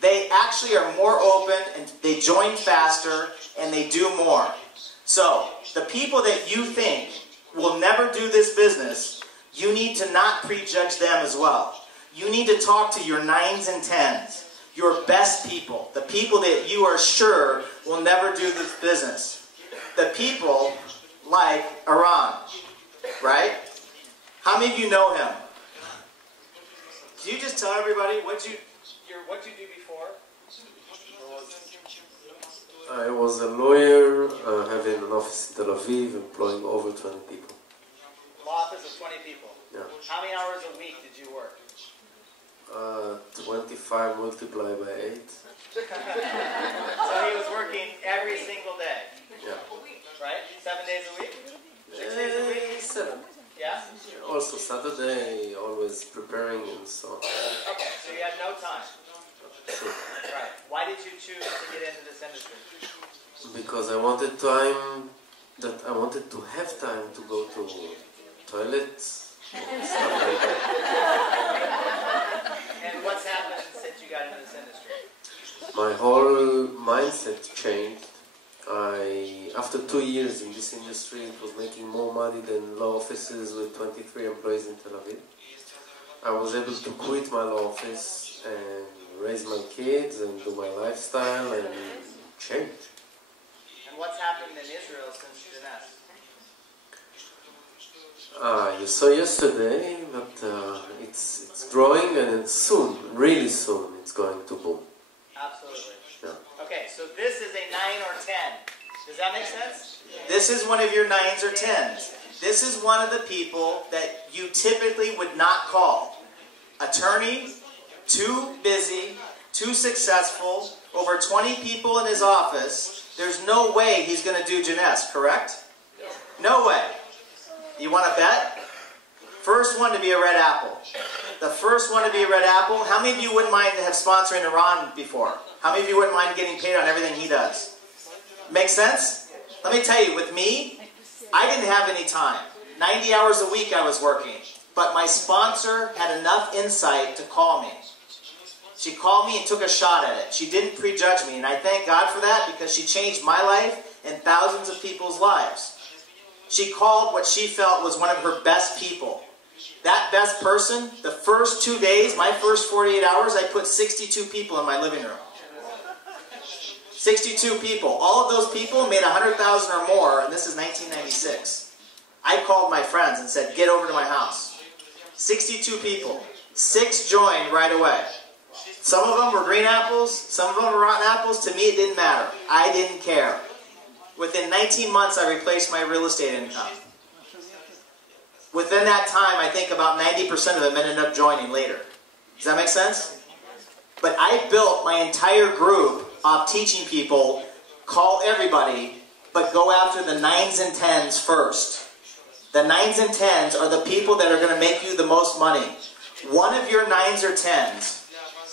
They actually are more open and they join faster and they do more. So, the people that you think will never do this business, you need to not prejudge them as well. You need to talk to your 9s and 10s, your best people, the people that you are sure will never do this business. The people like Iran, right? How many of you know him? Can you just tell everybody what you do before? I was a lawyer, having an office in Tel Aviv, employing over 20 people. Law office of 20 people. Yeah. How many hours a week did you work? 25 multiplied by 8. So he was working every single day. Yeah. Right? 7 days a week? 6 days a week? 7. Yeah? Also Saturday, always preparing and so on. Okay, so you had no time. Sure. Right. Why did you choose to get into this industry? Because I wanted time, I wanted to have time to go to toilets and stuff like that. And what's happened since you got into this industry? My whole mindset changed. After 2 years in this industry, it was making more money than law offices with 23 employees in Tel Aviv. I was able to quit my law office and raise my kids and do my lifestyle and change. And what's happened in Israel since Jeunesse? You saw yesterday, but it's growing and it's soon, really soon, it's going to boom. Absolutely. Yeah. Okay, so this is a 9 or 10. Does that make sense? This is one of your 9s or 10s. This is one of the people that you typically would not call. Attorney, too busy, too successful, over 20 people in his office. There's no way he's going to do Jeunesse, correct? No way. You want to bet? First one to be a red apple. The first one to be a red apple. How many of you wouldn't mind to have sponsoring Iran before? How many of you wouldn't mind getting paid on everything he does? Make sense? Let me tell you, with me, I didn't have any time. 90 hours a week I was working. But my sponsor had enough insight to call me. She called me and took a shot at it. She didn't prejudge me, and I thank God for that because she changed my life and thousands of people's lives. She called what she felt was one of her best people. That best person, the first 2 days, my first 48 hours, I put 62 people in my living room. 62 people. All of those people made 100,000 or more, and this is 1996. I called my friends and said, get over to my house. 62 people. 6 joined right away. Some of them were green apples, some of them were rotten apples. To me, it didn't matter. I didn't care. Within 19 months, I replaced my real estate income. Within that time, I think about 90% of them ended up joining later. Does that make sense? But I built my entire group of teaching people, call everybody, but go after the 9s and 10s first. The 9s and 10s are the people that are going to make you the most money. One of your 9s or 10s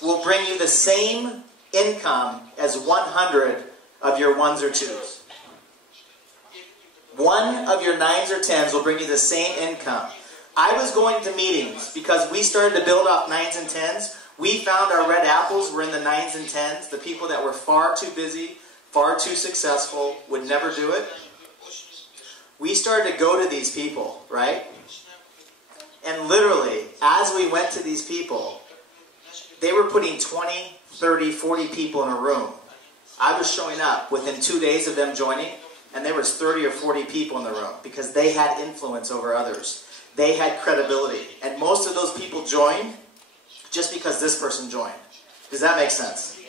will bring you the same income as 100 of your 1s or 2s. One of your 9s or 10s will bring you the same income. I was going to meetings because we started to build off 9s and 10s. We found our red apples were in the 9s and 10s. The people that were far too busy, far too successful, would never do it. We started to go to these people, right? And literally, as we went to these people, they were putting 20, 30, 40 people in a room. I was showing up within 2 days of them joining, and there was 30 or 40 people in the room because they had influence over others. They had credibility. And most of those people joined just because this person joined. Does that make sense?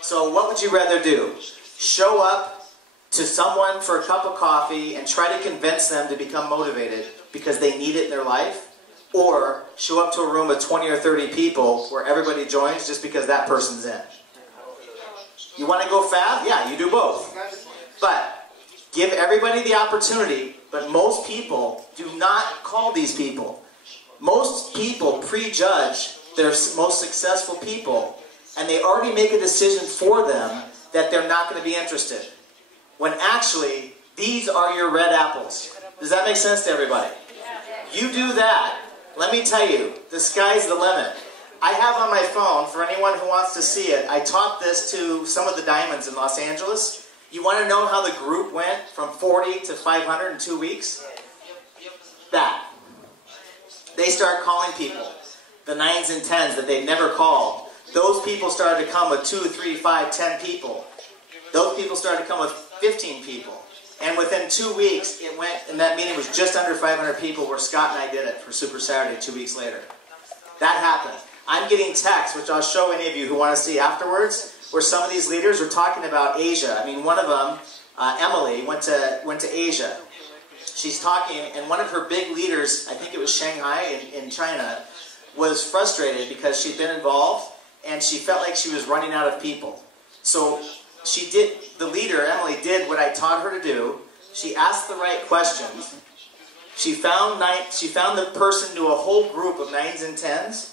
So what would you rather do? Show up to someone for a cup of coffee and try to convince them to become motivated because they need it in their life? Or show up to a room of 20 or 30 people where everybody joins just because that person's in? You want to go fast? Yeah, you do both. But give everybody the opportunity, but most people do not call these people. Most people prejudge their most successful people, and they already make a decision for them that they're not going to be interested. When actually, these are your red apples. Does that make sense to everybody? You do that, let me tell you, the sky's the limit. I have on my phone, for anyone who wants to see it, I taught this to some of the diamonds in Los Angeles. You want to know how the group went from 40 to 500 in 2 weeks? That. They start calling people, the 9s and 10s that they'd never called. Those people started to come with 2, 3, 5, 10 people. Those people started to come with 15 people. And within 2 weeks, it went, and that meeting was just under 500 people where Scott and I did it for Super Saturday 2 weeks later. That happened. I'm getting texts, which I'll show any of you who want to see afterwards, where some of these leaders are talking about Asia. I mean, one of them, Emily, went to Asia. She's talking, and one of her big leaders, I think it was Shanghai in China, was frustrated because she'd been involved, and she felt like she was running out of people. So she did, the leader, Emily, did what I taught her to do. She asked the right questions. She found the person knew a whole group of 9s and 10s,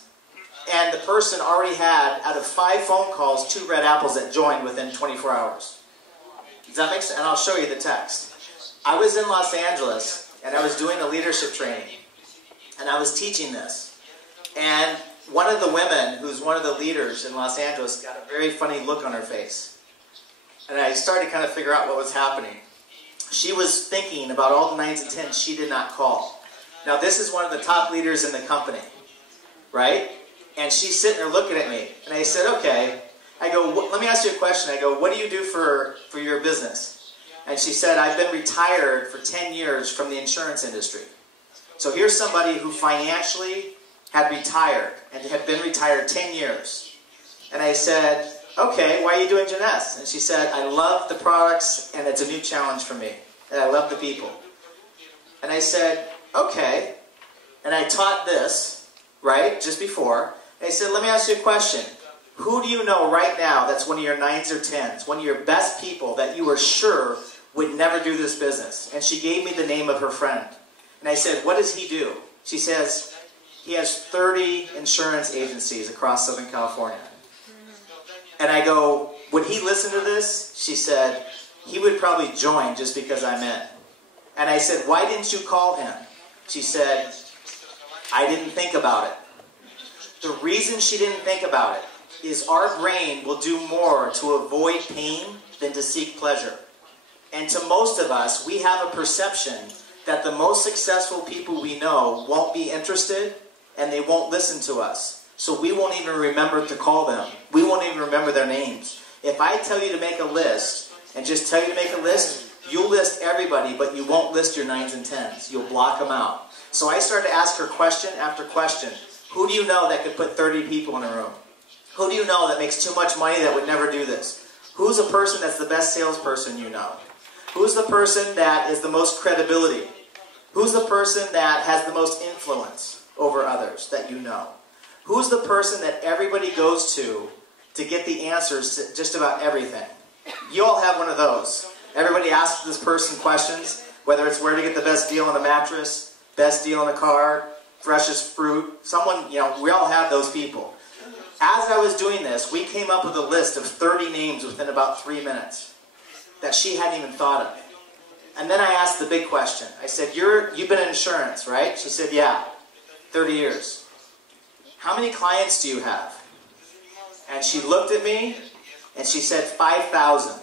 and the person already had, out of 5 phone calls, 2 red apples that joined within 24 hours. Does that make sense? And I'll show you the text. I was in Los Angeles, and I was doing a leadership training, and I was teaching this. And one of the women, who's one of the leaders in Los Angeles, got a very funny look on her face. And I started to kind of figure out what was happening. She was thinking about all the 9s and 10s she did not call. Now, this is one of the top leaders in the company, right? And she's sitting there looking at me. And I said, okay. I go, let me ask you a question. I go, what do you do for your business? And she said, I've been retired for 10 years from the insurance industry. So here's somebody who financially had retired and had been retired 10 years. And I said, okay, why are you doing Jeunesse? And she said, I love the products and it's a new challenge for me. And I love the people. And I said, okay. And I taught this, right, just before. And I said, let me ask you a question. Who do you know right now that's one of your 9s or 10s, one of your best people that you are sure would never do this business? And she gave me the name of her friend. And I said, what does he do? She says, he has 30 insurance agencies across Southern California. And I go, would he listen to this? She said, he would probably join just because I'm in. And I said, why didn't you call him? She said, I didn't think about it. The reason she didn't think about it is our brain will do more to avoid pain than to seek pleasure. And to most of us, we have a perception that the most successful people we know won't be interested and they won't listen to us. So we won't even remember to call them. We won't even remember their names. If I tell you to make a list and just tell you to make a list, you'll list everybody, but you won't list your 9s and 10s. You'll block them out. So I started to ask her question after question. Who do you know that could put 30 people in a room? Who do you know that makes too much money that would never do this? Who's a person that's the best salesperson you know? Who's the person that is the most credibility? Who's the person that has the most influence over others that you know? Who's the person that everybody goes to get the answers to just about everything? You all have one of those. Everybody asks this person questions, whether it's where to get the best deal on a mattress, best deal on a car, freshest fruit. Someone, we all have those people. As I was doing this, we came up with a list of 30 names within about 3 minutes that she hadn't even thought of. And then I asked the big question. I said, you've been in insurance, right? She said, yeah, 30 years. How many clients do you have? And she looked at me and she said, 5,000.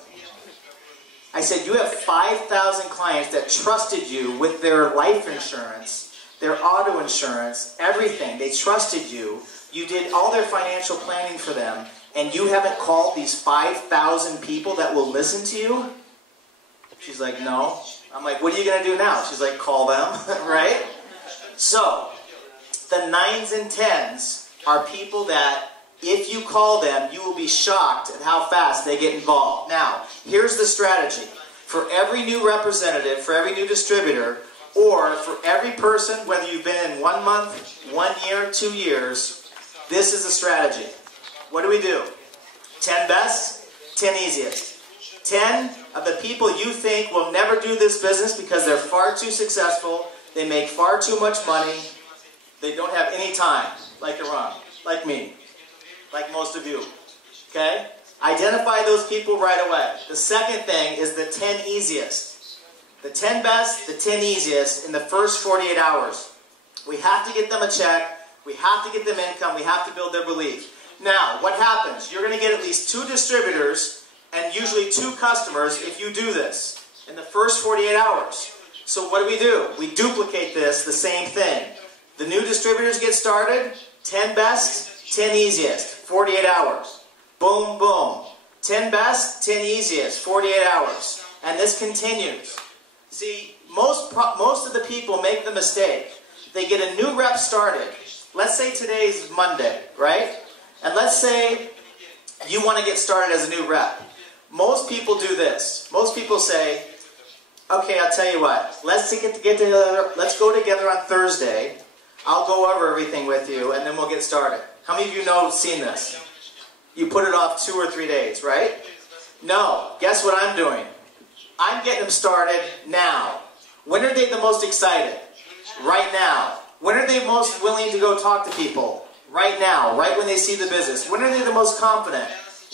I said, you have 5,000 clients that trusted you with their life insurance, their auto insurance, everything. They trusted you. You did all their financial planning for them, and you haven't called these 5,000 people that will listen to you? She's like, no. I'm like, what are you going to do now? She's like, call them, right? So, the 9s and 10s are people that, if you call them, you will be shocked at how fast they get involved. Now, here's the strategy. For every new representative, for every new distributor, or for every person, whether you've been in 1 month, 1 year, 2 years, this is the strategy. What do? 10 best, 10 easiest. 10 of the people you think will never do this business because they're far too successful, they make far too much money, they don't have any time, like Iran, like me, like most of you. Okay? Identify those people right away. The second thing is the 10 easiest. The 10 best, the 10 easiest in the first 48 hours. We have to get them a check, we have to get them income, we have to build their belief. Now, what happens? You're going to get at least 2 distributors and usually 2 customers if you do this in the first 48 hours. So what do? We duplicate this, the same thing. The new distributors get started, 10 best, 10 easiest, 48 hours. Boom, boom. 10 best, 10 easiest, 48 hours. And this continues. See, most of the people make the mistake. They get a new rep started. Let's say today's Monday, right? And let's say you want to get started as a new rep. Most people do this. Most people say, okay, I'll tell you what. Let's get together. Let's go together on Thursday. I'll go over everything with you, and then we'll get started. How many of you know seen this? You put it off 2 or 3 days, right? No. Guess what I'm doing? I'm getting them started now. When are they the most excited? Right now. When are they most willing to go talk to people? Right now. Right when they see the business. When are they the most confident?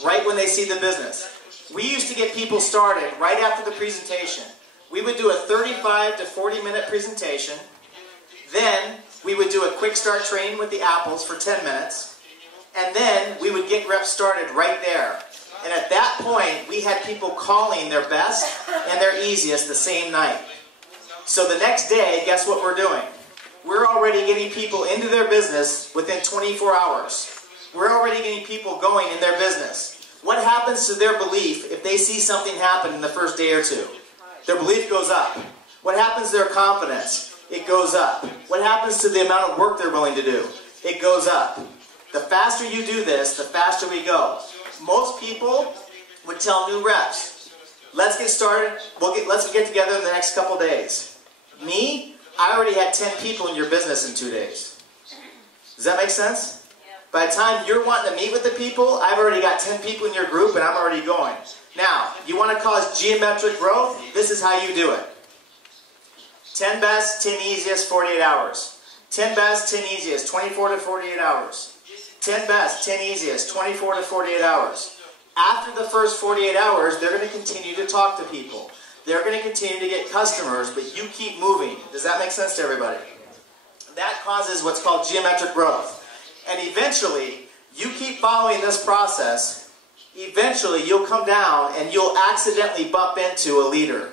Right when they see the business. We used to get people started right after the presentation. We would do a 35 to 40 minute presentation. Then we would do a quick start training with the apples for 10 minutes. And then we would get reps started right there. And at that point, we had people calling their best and their easiest the same night. So the next day, guess what we're doing? We're already getting people into their business within 24 hours. We're already getting people going in their business. What happens to their belief if they see something happen in the first day or 2? Their belief goes up. What happens to their confidence? It goes up. What happens to the amount of work they're willing to do? It goes up. The faster you do this, the faster we go. Most people would tell new reps, let's get started, let's get together in the next couple days. Me, I already had 10 people in your business in 2 days. Does that make sense? By the time you're wanting to meet with the people, I've already got 10 people in your group and I'm already going. Now, you want to cause geometric growth? This is how you do it. 10 best, 10 easiest, 48 hours. 10 best, 10 easiest, 24 to 48 hours. 10 best, 10 easiest, 24 to 48 hours. After the first 48 hours, they're going to continue to talk to people. They're going to continue to get customers, but you keep moving. Does that make sense to everybody? That causes what's called geometric growth. And eventually, you keep following this process, eventually you'll come down and you'll accidentally bump into a leader.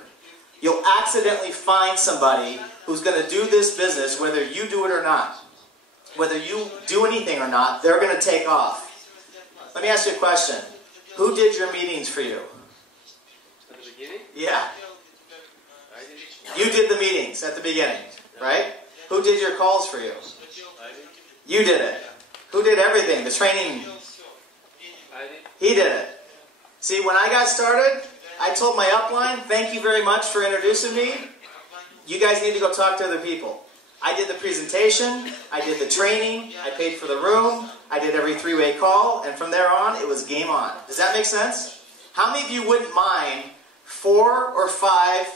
You'll accidentally find somebody who's going to do this business whether you do it or not. Whether you do anything or not, they're going to take off. Let me ask you a question. Who did your meetings for you? At the beginning? Yeah. You did the meetings at the beginning, right? Who did your calls for you? You did it. Who did everything? The training? He did it. See, when I got started, I told my upline, thank you very much for introducing me. You guys need to go talk to other people. I did the presentation, I did the training, I paid for the room, I did every 3-way call, and from there on, it was game on. Does that make sense? How many of you wouldn't mind 4 or 5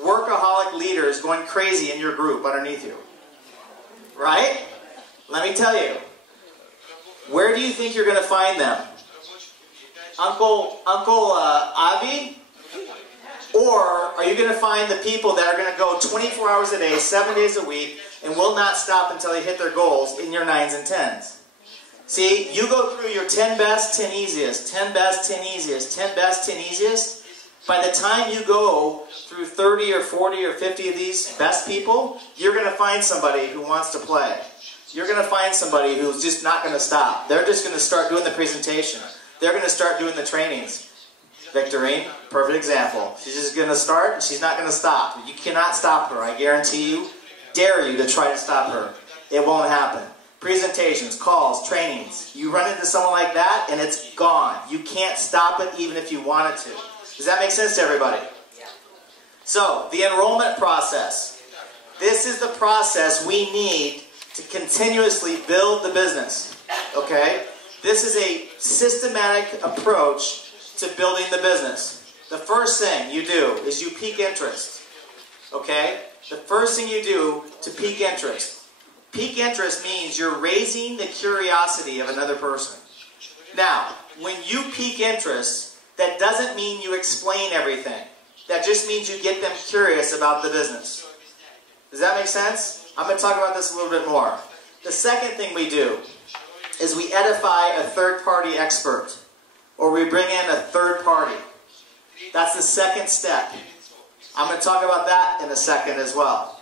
workaholic leaders going crazy in your group underneath you? Right? Let me tell you. Where do you think you're going to find them? Uncle Aviv? Or are you going to find the people that are going to go 24 hours a day, 7 days a week, and will not stop until they hit their goals in your 9s and 10s? See, you go through your 10 best, 10 easiest, 10 best, 10 easiest, 10 best, 10 easiest. By the time you go through 30 or 40 or 50 of these best people, you're going to find somebody who wants to play. You're going to find somebody who's just not going to stop. They're just going to start doing the presentation. They're going to start doing the trainings. Victorine, perfect example. She's just going to start and she's not going to stop. You cannot stop her. I guarantee you, dare you to try to stop her. It won't happen. presentations, calls, trainings. You run into someone like that and it's gone. You can't stop it even if you wanted to. Does that make sense to everybody? So, the enrollment process. This is the process we need to continuously build the business. Okay? This is a systematic approach to building the business. The first thing you do is you pique interest. Okay? The first thing you do to pique interest. Pique interest means you're raising the curiosity of another person. Now, when you pique interest, that doesn't mean you explain everything. That just means you get them curious about the business. Does that make sense? I'm going to talk about this a little bit more. The second thing we do is we edify a third-party expert, or we bring in a third party. That's the second step. I'm going to talk about that in a second as well.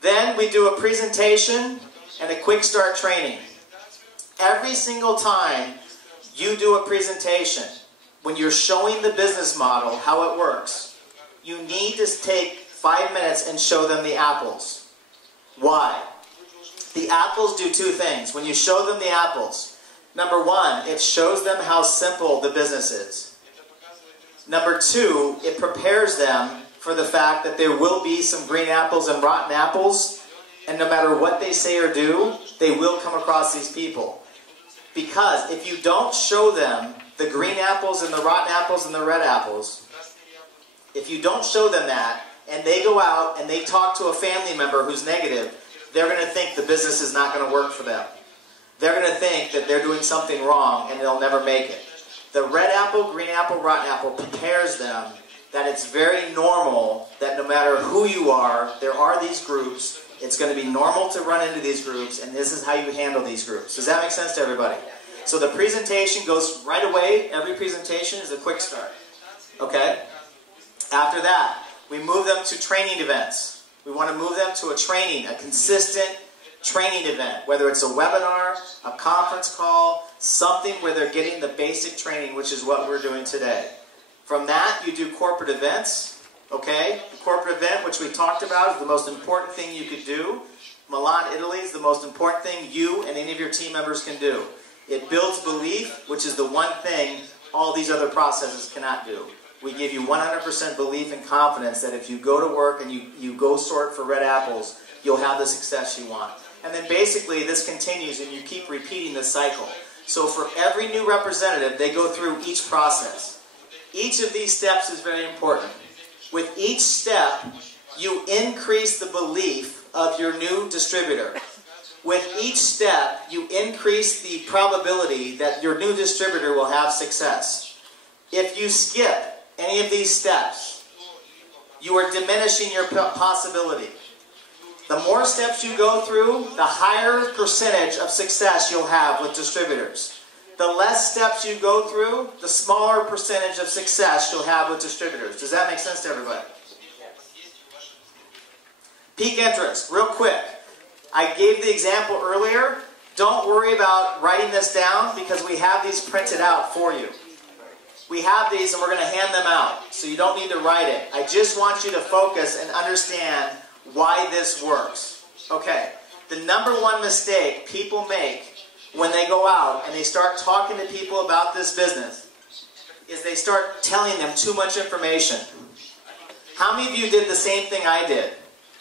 Then we do a presentation and a quick start training. Every single time you do a presentation, when you're showing the business model, how it works, you need to take 5 minutes and show them the apples. Why? The apples do two things. When you show them the apples, number one, it shows them how simple the business is. Number two, it prepares them for the fact that there will be some green apples and rotten apples, and no matter what they say or do, they will come across these people. Because if you don't show them the green apples and the rotten apples and the red apples, if you don't show them that, and they go out and they talk to a family member who's negative, they're going to think the business is not going to work for them. They're going to think that they're doing something wrong and they'll never make it. The red apple, green apple, rotten apple prepares them that it's very normal that no matter who you are, there are these groups. It's going to be normal to run into these groups, and this is how you handle these groups. Does that make sense to everybody? So the presentation goes right away. Every presentation is a quick start. Okay? After that, we move them to training events. We want to move them to a training, a consistent training event, whether it's a webinar, a conference call, something where they're getting the basic training, which is what we're doing today. From that, you do corporate events, okay? The corporate event, which we talked about, is the most important thing you could do. Milan, Italy is the most important thing you and any of your team members can do. It builds belief, which is the one thing all these other processes cannot do. We give you 100% belief and confidence that if you go to work and you go sort for red apples, you'll have the success you want. And then basically this continues and you keep repeating the cycle. So for every new representative, they go through each process. Each of these steps is very important. With each step, you increase the belief of your new distributor. With each step, you increase the probability that your new distributor will have success. If you skip any of these steps, you are diminishing your possibility. The more steps you go through, the higher percentage of success you'll have with distributors. The less steps you go through, the smaller percentage of success you'll have with distributors. Does that make sense to everybody? Peak interest, real quick. I gave the example earlier. Don't worry about writing this down because we have these printed out for you. We have these and we're going to hand them out, so you don't need to write it. I just want you to focus and understand why this works. Okay, the number one mistake people make when they go out and they start talking to people about this business is they start telling them too much information. How many of you did the same thing I did?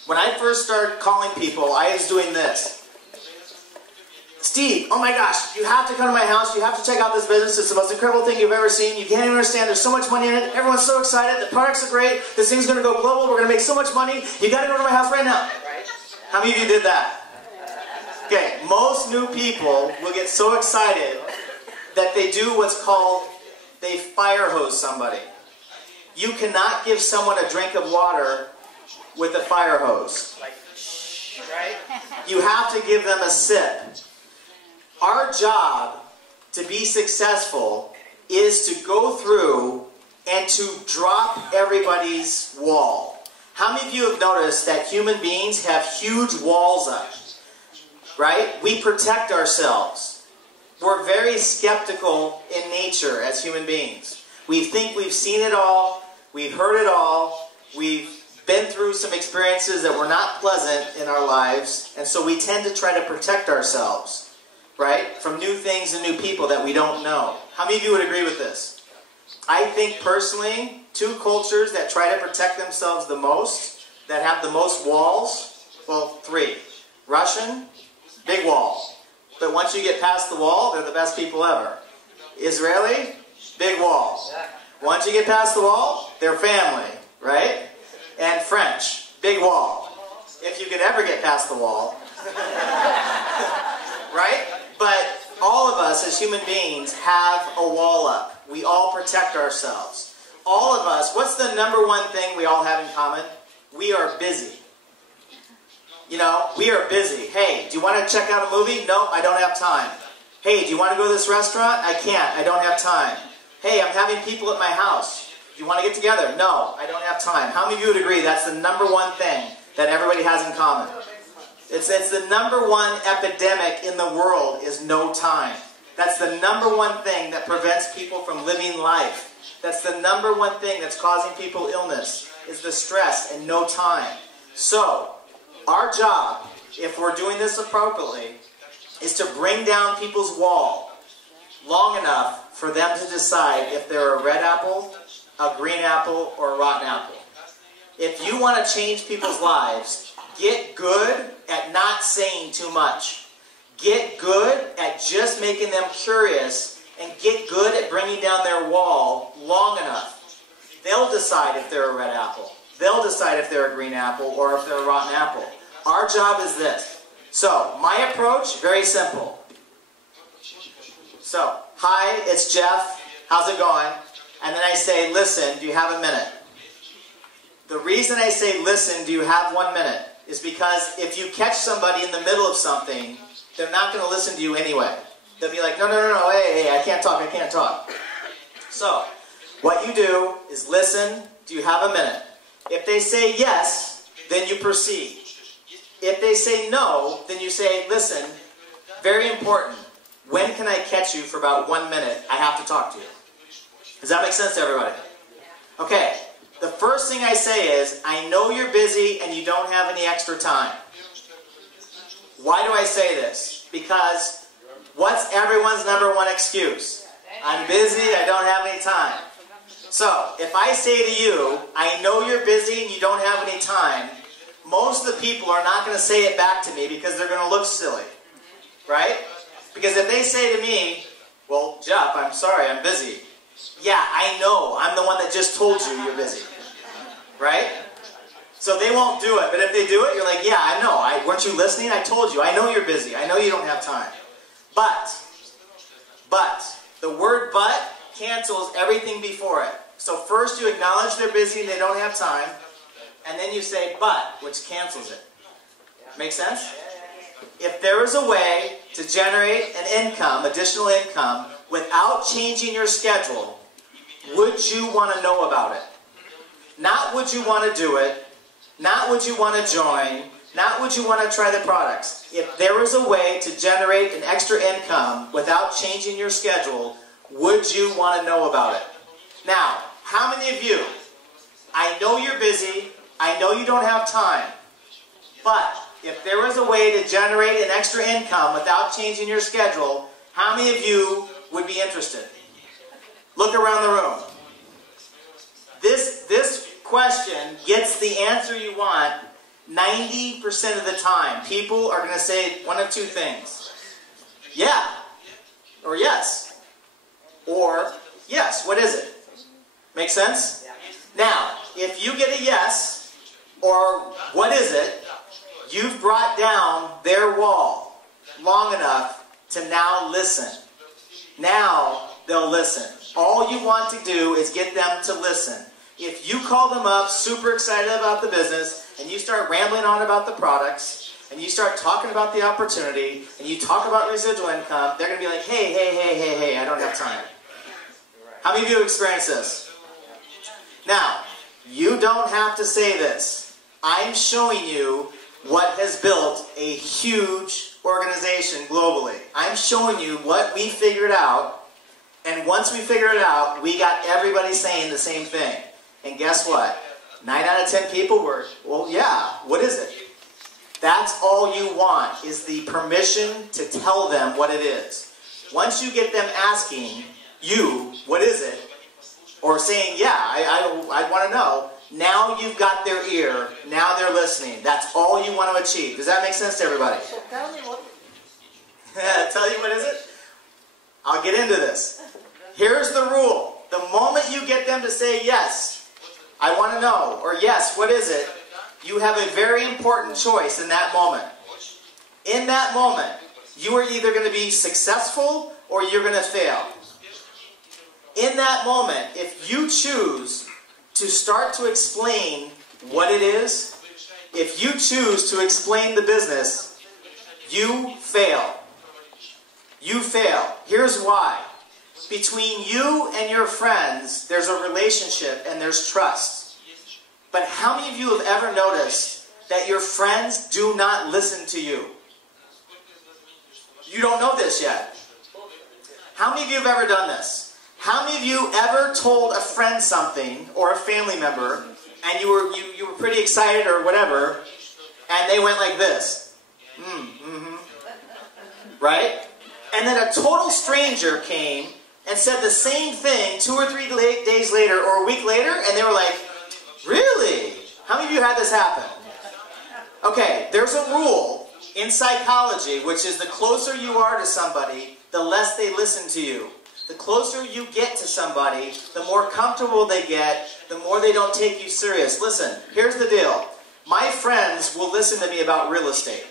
When I first started calling people, I was doing this. Steve, oh my gosh, you have to come to my house, you have to check out this business, it's the most incredible thing you've ever seen, you can't even understand, there's so much money in it, everyone's so excited, the products are great, this thing's going to go global, we're going to make so much money, you got to go to my house right now. How many of you did that? Okay, most new people will get so excited that they do what's called, they fire hose somebody. You cannot give someone a drink of water with a fire hose. You have to give them a sip. Our job to be successful is to go through and to drop everybody's wall. How many of you have noticed that human beings have huge walls up? Right? We protect ourselves. We're very skeptical in nature as human beings. We think we've seen it all, we've heard it all, we've been through some experiences that were not pleasant in our lives, and so we tend to try to protect ourselves, right, from new things and new people that we don't know. How many of you would agree with this? I think personally, two cultures that try to protect themselves the most, that have the most walls, well, three. Russian, big wall. But once you get past the wall, they're the best people ever. Israeli, big wall. Once you get past the wall, they're family, right? And French, big wall. If you could ever get past the wall. Right? But all of us as human beings have a wall up. We all protect ourselves. All of us, what's the number one thing we all have in common? We are busy. You know, we are busy. Hey, do you want to check out a movie? Nope, I don't have time. Hey, do you want to go to this restaurant? I can't, I don't have time. Hey, I'm having people at my house. Do you want to get together? No, I don't have time. How many of you would agree that's the number one thing that everybody has in common? It's the number one epidemic in the world is no time. That's the number one thing that prevents people from living life. That's the number one thing that's causing people illness, is the stress and no time. So, our job, if we're doing this appropriately, is to bring down people's wall long enough for them to decide if they're a red apple, a green apple, or a rotten apple. If you want to change people's lives, get good at not saying too much. Get good at just making them curious, and get good at bringing down their wall long enough. They'll decide if they're a red apple. They'll decide if they're a green apple or if they're a rotten apple. Our job is this. So, my approach, very simple. So, hi, it's Jeff. How's it going? And then I say, listen, do you have a minute? The reason I say, listen, do you have 1 minute, is because if you catch somebody in the middle of something, they're not going to listen to you anyway. They'll be like, no, hey, I can't talk. So, what you do is listen, do you have a minute? If they say yes, then you proceed. If they say no, then you say, listen, very important, when can I catch you for about 1 minute? I have to talk to you. Does that make sense to everybody? Okay, the first thing I say is, I know you're busy and you don't have any extra time. Why do I say this? Because what's everyone's number one excuse? I'm busy, I don't have any time. So, if I say to you, I know you're busy and you don't have any time, most of the people are not going to say it back to me because they're going to look silly. Right? Because if they say to me, well, Jeff, I'm sorry, I'm busy. Yeah, I know. I'm the one that just told you you're busy. Right? So they won't do it. But if they do it, you're like, yeah, I know. Weren't you listening? I told you. I know you're busy. I know you don't have time. But, the word but cancels everything before it. So first you acknowledge they're busy and they don't have time. And then you say but, which cancels it. Make sense? If there is a way to generate an income, additional income, without changing your schedule, would you want to know about it? Not would you want to do it, not would you want to join, not would you want to try the products. If there is a way to generate an extra income without changing your schedule, would you want to know about it? Now, how many of you, I know you're busy, I know you don't have time, but if there was a way to generate an extra income without changing your schedule, how many of you would be interested? Look around the room. This question gets the answer you want 90% of the time. People are going to say one of two things. Yeah. Or yes. Or yes. What is it? Make sense? Now, if you get a yes, or what is it, you've brought down their wall long enough to now listen. Now they'll listen. All you want to do is get them to listen. If you call them up super excited about the business and you start rambling on about the products and you start talking about the opportunity and you talk about residual income, they're going to be like, hey, I don't have time. How many of you have experienced this? Now, you don't have to say this. I'm showing you what has built a huge organization globally. I'm showing you what we figured out, and once we figured it out, we got everybody saying the same thing. And guess what? 9 out of 10 people were, well, yeah, what is it? That's all you want, is the permission to tell them what it is. Once you get them asking you, what is it? Or saying, yeah, I want to know. Now you've got their ear. Now they're listening. That's all you want to achieve. Does that make sense to everybody? So tell me what. Tell you what is it? I'll get into this. Here's the rule. The moment you get them to say yes, I want to know, or yes, what is it? You have a very important choice in that moment. In that moment, you are either going to be successful or you're going to fail. In that moment, if you choose to start to explain what it is, if you choose to explain the business, you fail. You fail. Here's why. Between you and your friends, there's a relationship and there's trust. But how many of you have ever noticed that your friends do not listen to you? You don't know this yet. How many of you have ever done this? How many of you ever told a friend something or a family member and you were pretty excited or whatever and they went like this? Right? And then a total stranger came and said the same thing 2 or 3 days later or a week later, and they were like, really? How many of you had this happen? Okay, there's a rule in psychology, which is the closer you are to somebody, the less they listen to you. The closer you get to somebody, the more comfortable they get, the more they don't take you serious. Listen, here's the deal. My friends will listen to me about real estate.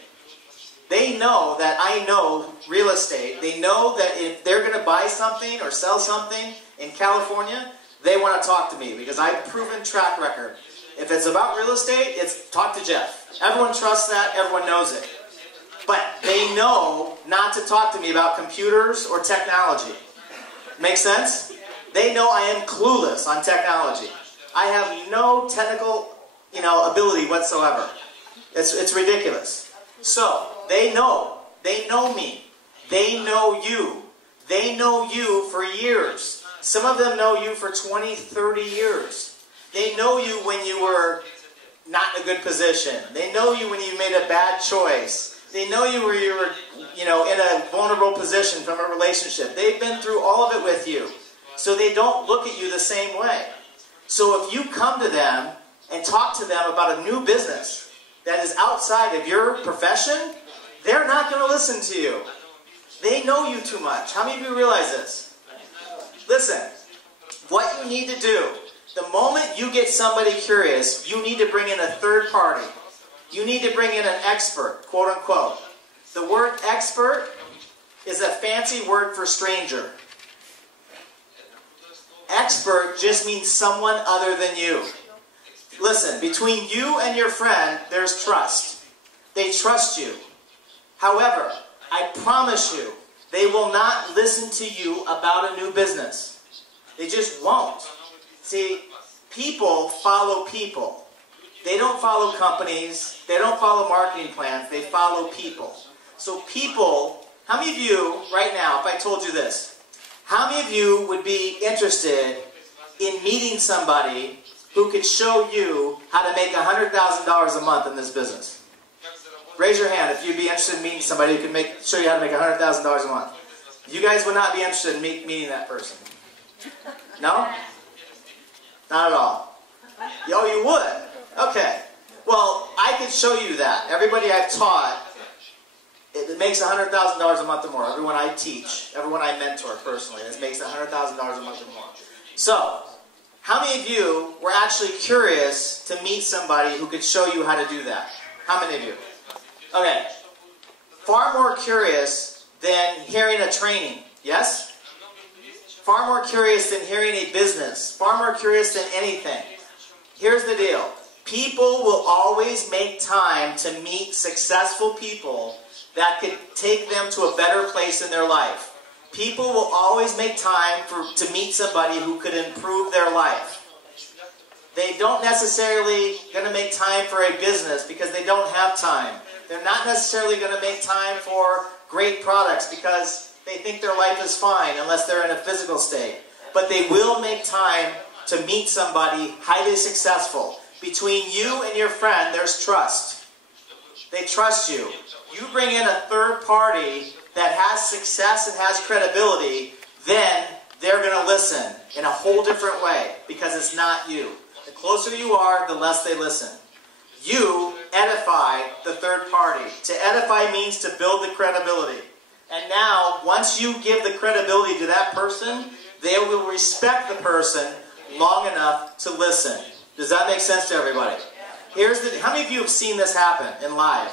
They know that I know real estate. They know that if they're going to buy something or sell something in California, they want to talk to me because I have proven track record. If it's about real estate, it's talk to Jeff. Everyone trusts that. Everyone knows it. But they know not to talk to me about computers or technology. Make sense? They know I am clueless on technology. I have no technical, ability whatsoever. It's ridiculous. So, they know me. They know you. They know you for years. Some of them know you for 20, 30 years. They know you when you were not in a good position. They know you when you made a bad choice. They know you when you were, in a vulnerable position from a relationship. They've been through all of it with you. So they don't look at you the same way. So if you come to them and talk to them about a new business that is outside of your profession, they're not going to listen to you. They know you too much. How many of you realize this? Listen, what you need to do, the moment you get somebody curious, you need to bring in a third party. You need to bring in an expert, quote unquote. The word expert is a fancy word for stranger. Expert just means someone other than you. Listen, between you and your friend, there's trust. They trust you. However, I promise you, they will not listen to you about a new business. They just won't. See, people follow people. They don't follow companies. They don't follow marketing plans. They follow people. So people, how many of you, right now, if I told you this, how many of you would be interested in meeting somebody who could show you how to make $100,000 a month in this business? Raise your hand if you'd be interested in meeting somebody who could show you how to make $100,000 a month. You guys would not be interested in meeting that person. No? Not at all. Oh, you would? Okay. Well, I could show you that. Everybody I've taught, it makes $100,000 a month or more. Everyone I teach, everyone I mentor personally, it makes $100,000 a month or more. So, how many of you were actually curious to meet somebody who could show you how to do that? How many of you? Okay. Far more curious than hearing a training. Yes? Far more curious than hearing a business. Far more curious than anything. Here's the deal. People will always make time to meet successful people that could take them to a better place in their life. People will always make time to meet somebody who could improve their life. They don't necessarily going to make time for a business because they don't have time. They're not necessarily going to make time for great products because they think their life is fine unless they're in a physical state. But they will make time to meet somebody highly successful between you and your friend, there's trust. They trust you. You bring in a third party that has success and has credibility, then they're going to listen in a whole different way because it's not you. The closer you are, the less they listen. You edify the third party. To edify means to build the credibility. And now, once you give the credibility to that person, they will respect the person long enough to listen. Does that make sense to everybody? How many of you have seen this happen in live?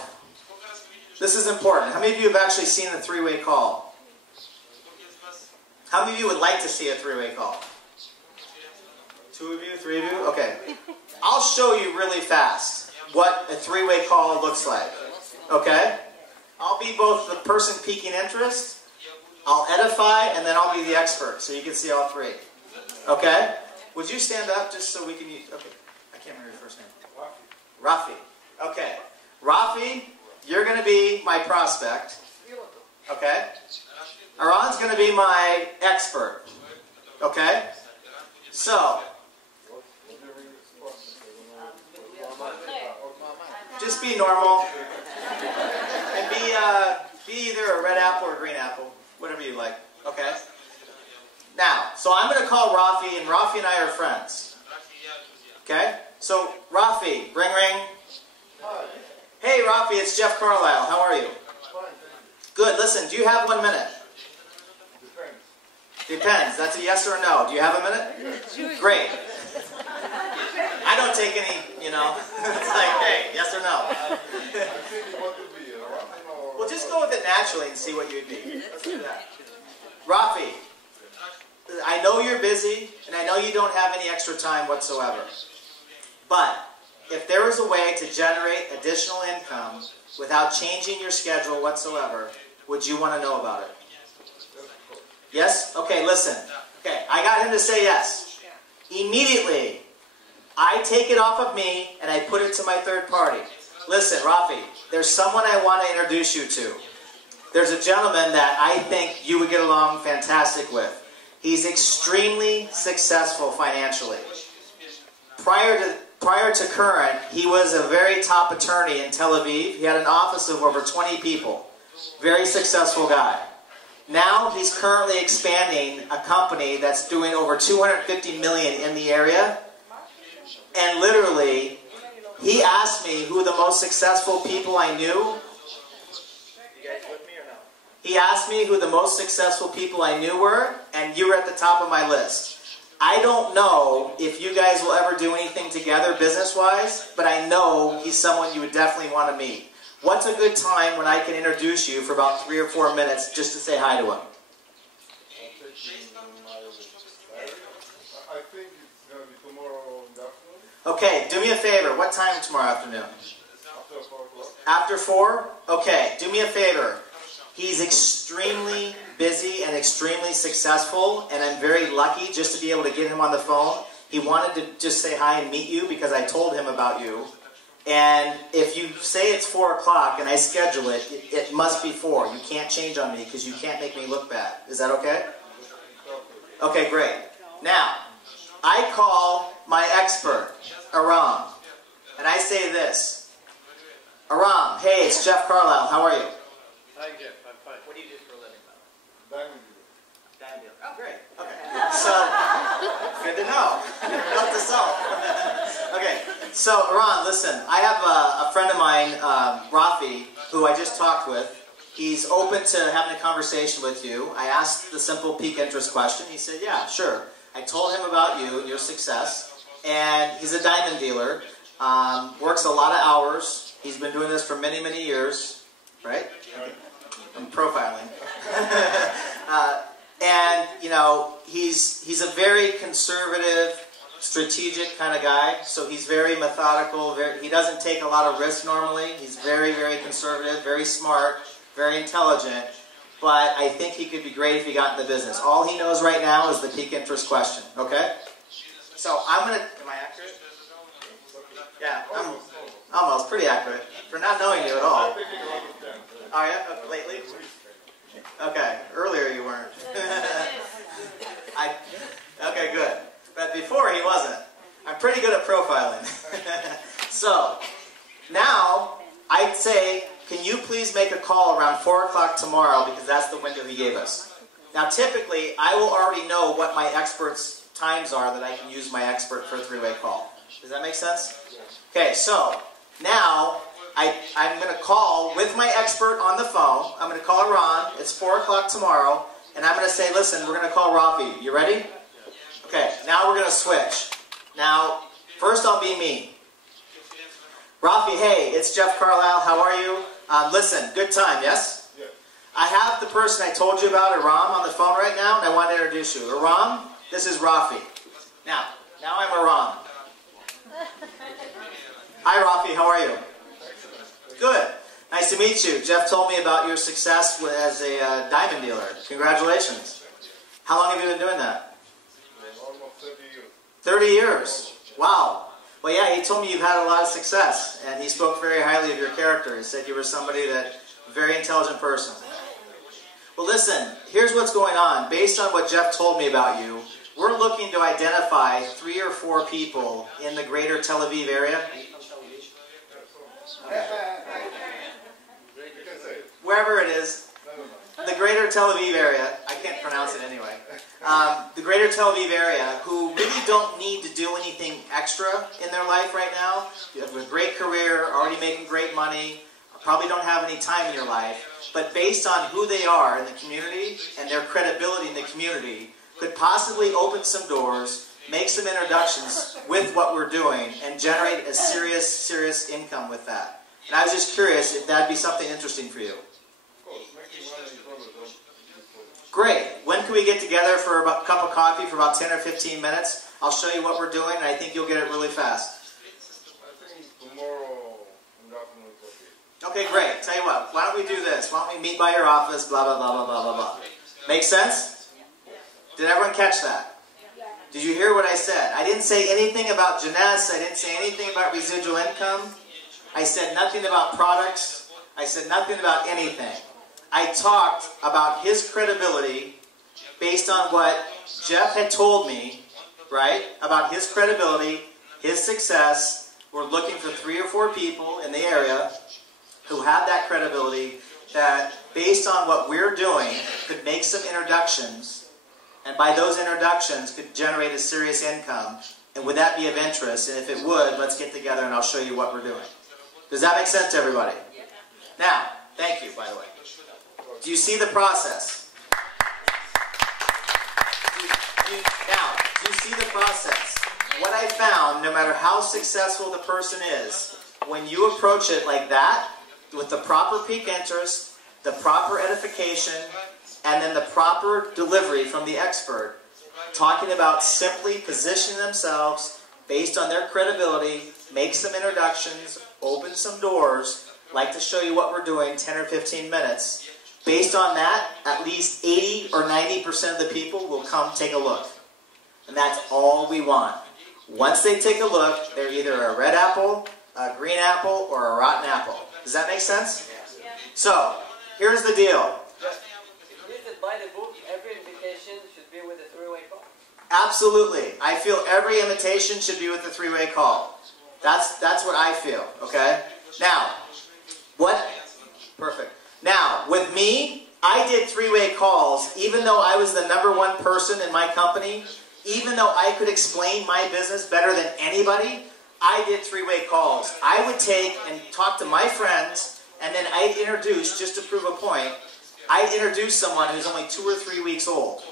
This is important. How many of you have actually seen a three-way call? How many of you would like to see a three-way call? 2 of you? 3 of you? Okay. I'll show you really fast what a three-way call looks like. Okay? I'll be both the person piquing interest, I'll edify, and then I'll be the expert, so you can see all three. Okay? Would you stand up just so we can use... Okay. I can't remember your first name. Rafi. Okay. Rafi, you're going to be my prospect. Okay? Aaron's going to be my expert. Okay? So, just be normal. And be either a red apple or a green apple. Whatever you like. Okay? Now, so I'm going to call Rafi, and Rafi and I are friends. Okay? So, Rafi, ring ring. Hi. Hey Rafi, it's Jeff Carlisle. How are you? Fine. Good. Listen, do you have 1 minute? Depends. That's a yes or a no. Do you have a minute? Great. I don't take any, it's like, hey, yes or no. Well, just go with it naturally and see what you'd be. Let's do that. Rafi, I know you're busy, and I know you don't have any extra time whatsoever. But if there was a way to generate additional income without changing your schedule whatsoever, would you want to know about it? Yes? Okay, listen. Okay, I got him to say yes. Immediately, I take it off of me and I put it to my third party. Listen, Rafi, there's someone I want to introduce you to. There's a gentleman that I think you would get along fantastic with. He's extremely successful financially. Prior to current, he was a very top attorney in Tel Aviv. He had an office of over 20 people. Very successful guy. Now he's currently expanding a company that's doing over $250 million in the area. And literally, he asked me who the most successful people I knew. You guys with me or no? He asked me who the most successful people I knew were, and you were at the top of my list. I don't know if you guys will ever do anything together business-wise, but I know he's someone you would definitely want to meet. What's a good time when I can introduce you for about 3 or 4 minutes just to say hi to him? I think it's going to be tomorrow in the afternoon. Okay, do me a favor. What time tomorrow afternoon? After 4 o'clock. After 4? Okay, do me a favor. He's extremely busy and extremely successful, and I'm very lucky just to be able to get him on the phone. He wanted to just say hi and meet you because I told him about you. And if you say it's 4 o'clock and I schedule it, it must be 4. You can't change on me because you can't make me look bad. Is that okay? Okay, great. Now, I call my expert, Aram, and I say this. Aram, hey, it's Jeff Carlisle. How are you? Hi, Jeff. I'm fine. What do you do for a living? Diamond Diamond dealer. Oh, great. Okay. So, good to know. Note to self. Okay. So, Aram, listen. I have a friend of mine, Rafi, who I just talked with. He's open to having a conversation with you. I asked the simple peak interest question. He said, yeah, sure. I told him about you and your success. And he's a diamond dealer. Works a lot of hours. He's been doing this for many, many years. Right? I'm profiling. And, he's a very conservative, strategic kind of guy. So he's very methodical. He doesn't take a lot of risk normally. He's very, very conservative, very smart, very intelligent. But I think he could be great if he got in the business. All he knows right now is the peak interest question. Okay? So I'm going to... Am I accurate? Yeah, I'm almost pretty accurate. For not knowing you at all. Are you? Lately? Okay. Earlier you weren't. Okay, good. But before he wasn't. I'm pretty good at profiling. So, now, I'd say, can you please make a call around 4 o'clock tomorrow, because that's the window he gave us. Now, typically, I will already know what my expert's times are that I can use my expert for a three-way call. Does that make sense? Okay, so, now, I'm going to call with my expert on the phone. I'm going to call Ron. It's 4 o'clock tomorrow. And I'm going to say, listen, we're going to call Rafi. You ready? Okay, now we're going to switch. Now, first I'll be me. Rafi, hey, it's Jeff Carlisle. How are you? Listen, good time, yes? Yes. I have the person I told you about, Aram, on the phone right now, and I want to introduce you. Aram, this is Rafi. Now I'm Aram. Hi, Rafi, how are you? Good. Nice to meet you. Jeff told me about your success as a diamond dealer. Congratulations. How long have you been doing that? Almost 30 years. 30 years. Wow. Well, yeah, he told me you've had a lot of success, and he spoke very highly of your character. He said you were somebody very intelligent person. Well, listen, here's what's going on. Based on what Jeff told me about you, we're looking to identify 3 or 4 people in the greater Tel Aviv area. Wherever it is, the greater Tel Aviv area, I can't pronounce it anyway, the greater Tel Aviv area who really don't need to do anything extra in their life right now. You have a great career, already making great money, probably don't have any time in your life, but based on who they are in the community and their credibility in the community, could possibly open some doors, make some introductions with what we're doing, and generate a serious income with that. And I was just curious if that'd be something interesting for you. Great. When can we get together for a cup of coffee for about 10 or 15 minutes? I'll show you what we're doing, and I think you'll get it really fast. I think tomorrow in the afternoon is Okay, great. Tell you what, why don't we do this? Why don't we meet by your office, blah, blah, blah, blah, blah, blah, blah. Make sense? Did everyone catch that? Did you hear what I said? I didn't say anything about Jeunesse. I didn't say anything about residual income. I said nothing about products. I said nothing about anything. I talked about his credibility based on what Jeff had told me, right, about his credibility, his success. We're looking for 3 or 4 people in the area who have that credibility that, based on what we're doing, could make some introductions, and by those introductions could generate a serious income. And would that be of interest? And if it would, let's get together and I'll show you what we're doing. Does that make sense to everybody? Now, thank you, by the way. Do you see the process? Do you see the process? What I found, no matter how successful the person is, when you approach it like that, with the proper peak interest, the proper edification, and then the proper delivery from the expert, talking about simply positioning themselves based on their credibility, make some introductions, open some doors, like to show you what we're doing, 10 or 15 minutes. Based on that, at least 80 or 90% of the people will come take a look. And that's all we want. Once they take a look, they're either a red apple, a green apple, or a rotten apple. Does that make sense? Yeah. So, here's the deal. You said by the book, every invitation should be with a 3-way call. Absolutely. I feel every invitation should be with a 3-way call. That's what I feel, okay? Now, what? Perfect. Now, with me, I did 3-way calls, even though I was the #1 person in my company, even though I could explain my business better than anybody, I did 3-way calls. I would take and talk to my friends, and then I'd introduce, just to prove a point, I'd introduce someone who's only 2 or 3 weeks old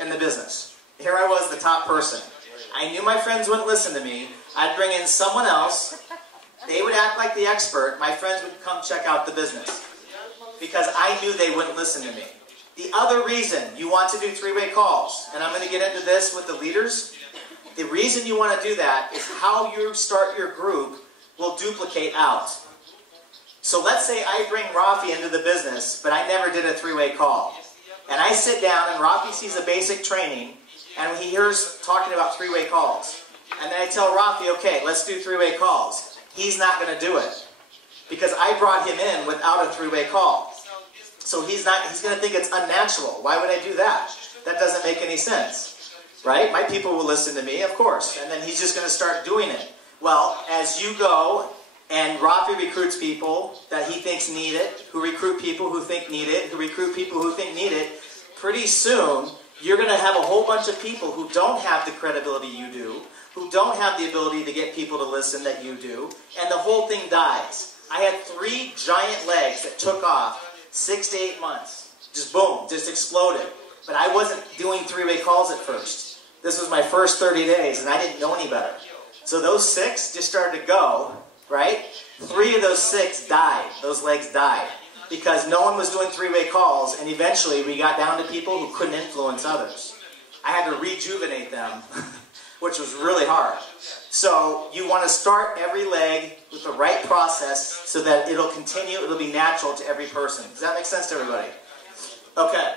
in the business. Here I was, the top person. I knew my friends wouldn't listen to me. I'd bring in someone else. They would act like the expert. My friends would come check out the business, because I knew they wouldn't listen to me. The other reason you want to do 3-way calls, and I'm going to get into this with the leaders, the reason you want to do that is how you start your group will duplicate out. So let's say I bring Rafi into the business, but I never did a 3-way call. And I sit down and Rafi sees a basic training, and he hears talking about 3-way calls. And then I tell Rafi, okay, let's do 3-way calls. He's not going to do it, because I brought him in without a 3-way call. So he's going to think it's unnatural. Why would I do that? That doesn't make any sense. Right? My people will listen to me, of course. And then he's just going to start doing it. Well, as you go, and Rafi recruits people that he thinks need it, who recruit people who think need it, who recruit people who think need it, pretty soon, you're going to have a whole bunch of people who don't have the credibility you do, who don't have the ability to get people to listen that you do, and the whole thing dies. I had 3 giant legs that took off 6 to 8 months. Just boom, just exploded. But I wasn't doing 3-way calls at first. This was my first 30 days, and I didn't know any better. So those 6 just started to go, right? 3 of those 6 died. Those legs died. Because no one was doing 3-way calls, and eventually we got down to people who couldn't influence others. I had to rejuvenate them, which was really hard. So you want to start every leg with the right process so that it'll continue, it'll be natural to every person. Does that make sense to everybody? Okay.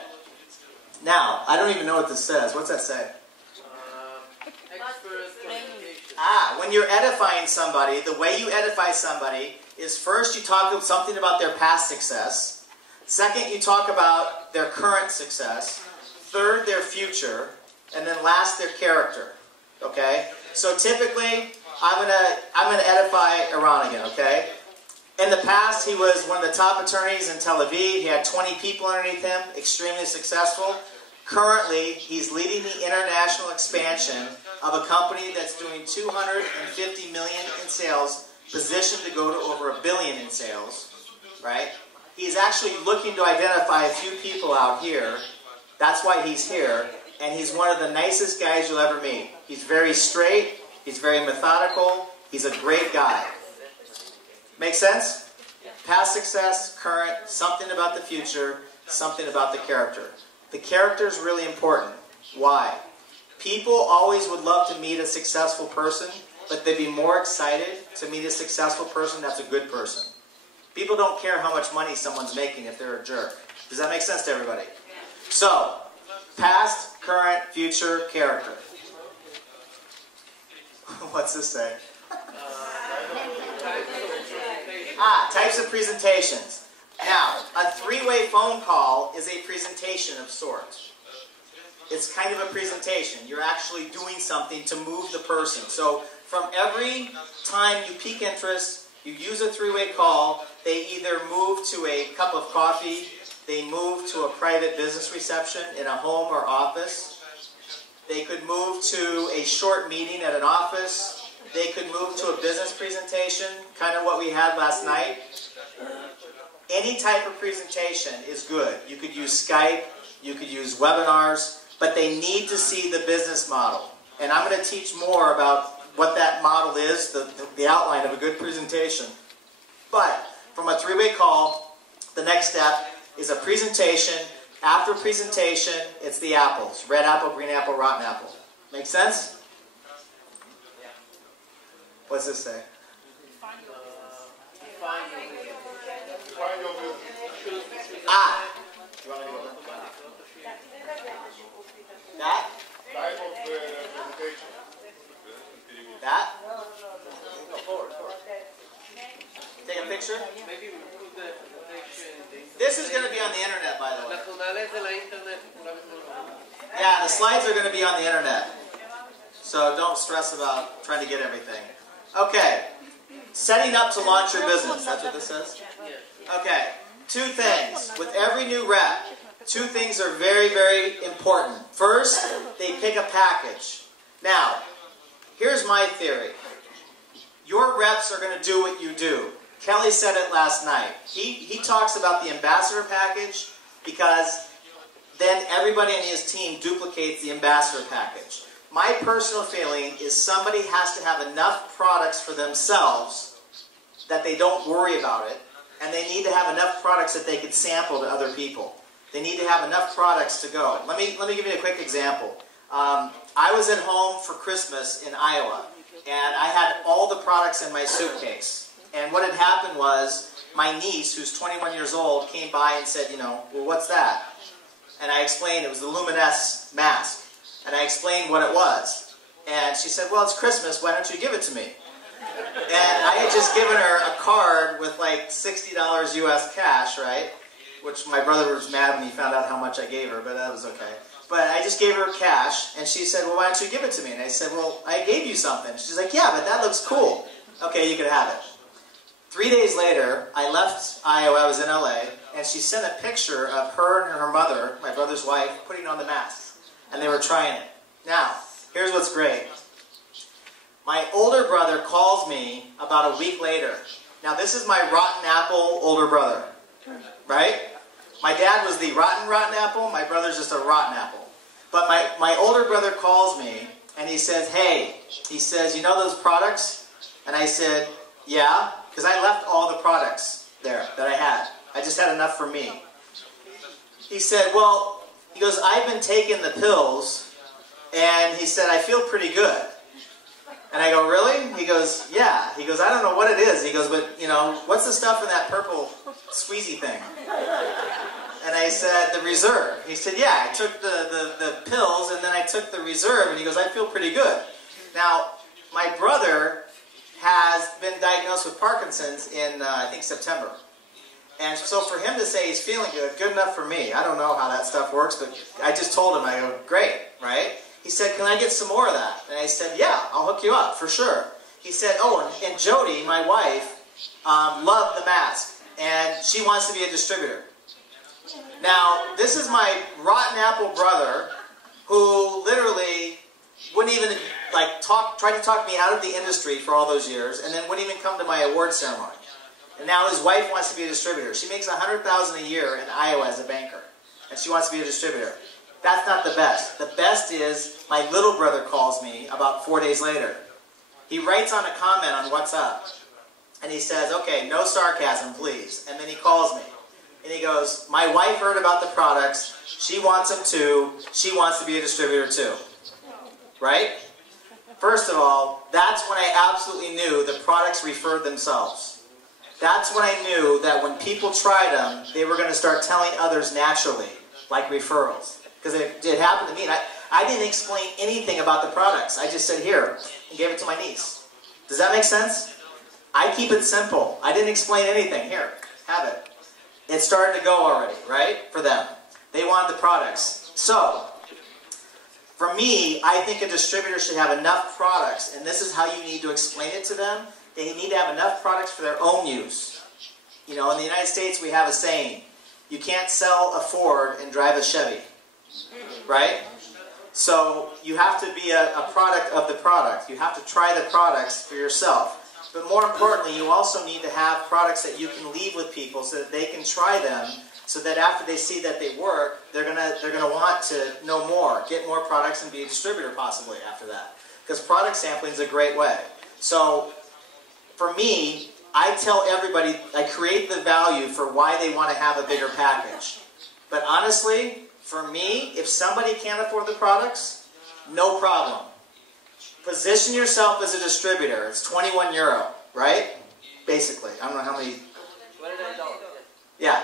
Now, I don't even know what this says. What's that say? When you're edifying somebody, the way you edify somebody is first you talk something about their past success. Second, you talk about their current success. Third, their future. And then last, their character. Okay? So typically, I'm gonna edify Iran again, okay? In the past, he was one of the top attorneys in Tel Aviv. He had 20 people underneath him, extremely successful. Currently, he's leading the international expansion of a company that's doing $250 million in sales, positioned to go to over $1 billion in sales, right? He's actually looking to identify a few people out here. That's why he's here. And he's one of the nicest guys you'll ever meet. He's very straight. He's very methodical. He's a great guy. Make sense? Past success, current, something about the future, something about the character. The character is really important. Why? People always would love to meet a successful person, but they'd be more excited to meet a successful person that's a good person. People don't care how much money someone's making if they're a jerk. Does that make sense to everybody? So, past, current, future, character. What's this say? Types of presentations. Now, a 3-way phone call is a presentation of sorts. It's kind of a presentation. You're actually doing something to move the person. So, from every time you pique interest, you use a 3-way call, they either move to a cup of coffee, they move to a private business reception in a home or office, they could move to a short meeting at an office, they could move to a business presentation, kind of what we had last night. Any type of presentation is good. You could use Skype, you could use webinars, but they need to see the business model. And I'm going to teach more about what that model is, the outline of a good presentation. But from a 3-way call, the next step is a presentation. After presentation, it's the apples. Red apple, green apple, rotten apple. Make sense? What's this say? You want me to go that? Type of presentation. That? Take a picture? Maybe we put the presentation. This is going to be on the internet, by the way. Yeah, the slides are going to be on the internet. So don't stress about trying to get everything. Okay. Setting up to launch your business. That's what this says? Okay. 2 things. With every new rep, 2 things are very, very important. First, they pick a package. Now, here's my theory. Your reps are going to do what you do. Kelly said it last night. He talks about the ambassador package because then everybody on his team duplicates the ambassador package. My personal feeling is somebody has to have enough products for themselves that they don't worry about it, and they need to have enough products that they can sample to other people. They need to have enough products to go. Let me give you a quick example. I was at home for Christmas in Iowa, and I had all the products in my suitcase. And what had happened was my niece, who's 21 years old, came by and said, well, what's that? And I explained it was the Luminous mask. And I explained what it was. And she said, well, it's Christmas, why don't you give it to me? And I had just given her a card with like $60 US cash, right? Which my brother was mad when he found out how much I gave her, but that was okay. But I just gave her cash, and she said, well, why don't you give it to me? And I said, well, I gave you something. She's like, yeah, but that looks cool. Okay, you can have it. 3 days later, I left Iowa, I was in LA, and she sent a picture of her and her mother, my brother's wife, putting on the mask. And they were trying it. Now, here's what's great. My older brother calls me about a week later. Now, this is my rotten apple older brother, right? My dad was the rotten apple. My brother's just a rotten apple. But my older brother calls me, and he says, hey, he says, you know those products? And I said, yeah, because I left all the products there that I had. I just had enough for me. He said, well, he goes, I've been taking the pills, and he said, I feel pretty good. And I go, really? He goes, yeah. He goes, I don't know what it is. He goes, but, you know, what's the stuff in that purple squeezy thing? And I said, the Reserve. He said, yeah, I took the pills, and then I took the Reserve. And he goes, I feel pretty good. Now, my brother has been diagnosed with Parkinson's in, I think, September. And so for him to say he's feeling good enough for me. I don't know how that stuff works, but I just told him, I go, great, right? He said, can I get some more of that? And I said, yeah, I'll hook you up, for sure. He said, oh, and Jody, my wife, loved the mask, and she wants to be a distributor. Now, this is my rotten apple brother who literally wouldn't even tried to talk me out of the industry for all those years, and then wouldn't even come to my award ceremony. And now his wife wants to be a distributor. She makes $100,000 a year in Iowa as a banker, and she wants to be a distributor. That's not the best. The best is my little brother calls me about 4 days later. He writes on a comment on WhatsApp, and he says, okay, no sarcasm, please. And then he calls me, and he goes, my wife heard about the products. She wants them too. She wants to be a distributor too. Right? First of all, that's when I absolutely knew the products referred themselves. That's when I knew that when people tried them, they were going to start telling others naturally, like referrals. Because it happened to me, and I didn't explain anything about the products. I just said, here, and gave it to my niece. Does that make sense? I keep it simple. I didn't explain anything. Here, have it. It started to go already, right, for them. They wanted the products. So, for me, I think a distributor should have enough products, and this is how you need to explain it to them. They need to have enough products for their own use. You know, in the United States, we have a saying, you can't sell a Ford and drive a Chevy. Right? So you have to be a product of the product. You have to try the products for yourself. But more importantly, you also need to have products that you can leave with people so that they can try them, so that after they see that they work, they're gonna want to know more, get more products, and be a distributor possibly after that. Because product sampling is a great way. So for me, I tell everybody, I create the value for why they want to have a bigger package. But honestly, for me, if somebody can't afford the products, no problem. Position yourself as a distributor. It's 21 euro, right? Basically. I don't know how many... $29. Yeah.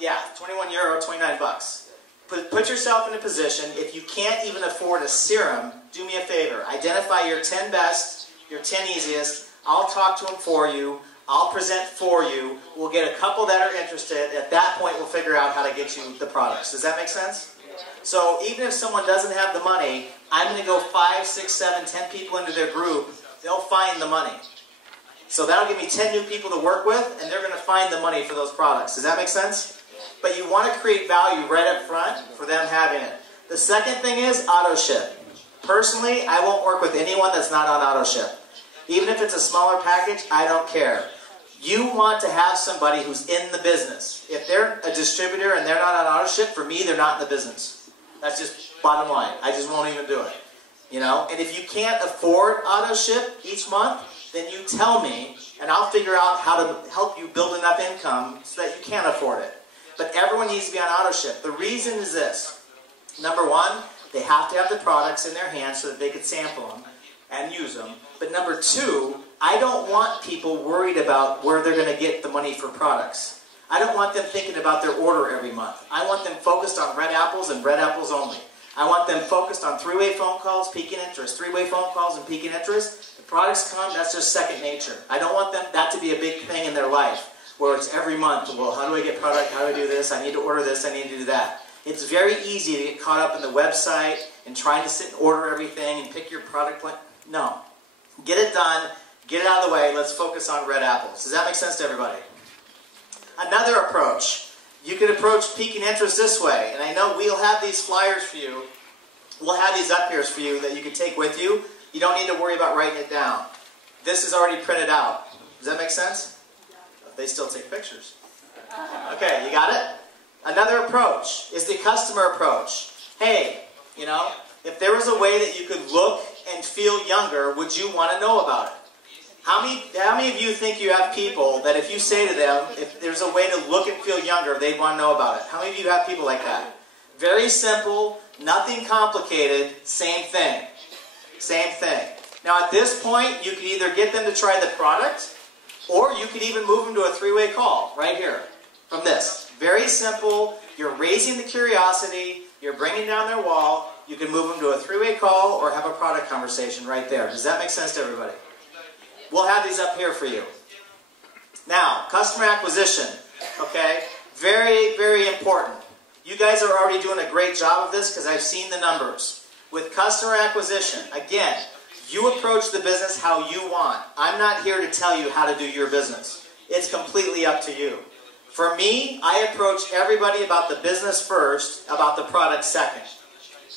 Yeah, 21 euro, 29 bucks. Put yourself in a position, if you can't even afford a serum, do me a favor. Identify your 10 best, your 10 easiest. I'll talk to them for you. I'll present for you. We'll get a couple that are interested. At that point, we'll figure out how to get you the products. Does that make sense? So even if someone doesn't have the money, I'm going to go 5, 6, 7, 10 people into their group. They'll find the money. So that'll give me 10 new people to work with, and they're going to find the money for those products. Does that make sense? But you want to create value right up front for them having it. The second thing is auto ship. Personally, I won't work with anyone that's not on auto ship. Even if it's a smaller package, I don't care. You want to have somebody who's in the business. If they're a distributor and they're not on auto ship, for me, they're not in the business. That's just bottom line. I just won't even do it. You know? And if you can't afford auto ship each month, then you tell me, and I'll figure out how to help you build enough income so that you can afford it. But everyone needs to be on auto ship. The reason is this. Number one, they have to have the products in their hands so that they can sample them and use them. But number two, I don't want people worried about where they're going to get the money for products. I don't want them thinking about their order every month. I want them focused on red apples and red apples only. I want them focused on three-way phone calls, peaking interest, three-way phone calls and peaking interest. The products come, that's just second nature. I don't want that to be a big thing in their life where it's every month, well, how do I get product, how do I do this, I need to order this, I need to do that. It's very easy to get caught up in the website and trying to sit and order everything and pick your product plan. No. Get it done. Get it out of the way. Let's focus on red apples. Does that make sense to everybody? Another approach. You can approach piquing interest this way. And I know we'll have these flyers for you. We'll have these up here for you that you can take with you. You don't need to worry about writing it down. This is already printed out. Does that make sense? They still take pictures. Okay, you got it? Another approach is the customer approach. Hey, you know, if there was a way that you could look and feel younger, would you want to know about it? How many of you think you have people that if you say to them, if there's a way to look and feel younger, they'd want to know about it? How many of you have people like that? Very simple, nothing complicated, same thing. Same thing. Now at this point, you could either get them to try the product, or you could even move them to a three-way call, right here, from this. Very simple, you're raising the curiosity, you're bringing down their wall, you can move them to a three-way call, or have a product conversation right there. Does that make sense to everybody? We'll have these up here for you. Now, customer acquisition, okay? Very, very important. You guys are already doing a great job of this because I've seen the numbers. With customer acquisition, again, you approach the business how you want. I'm not here to tell you how to do your business. It's completely up to you. For me, I approach everybody about the business first, about the product second.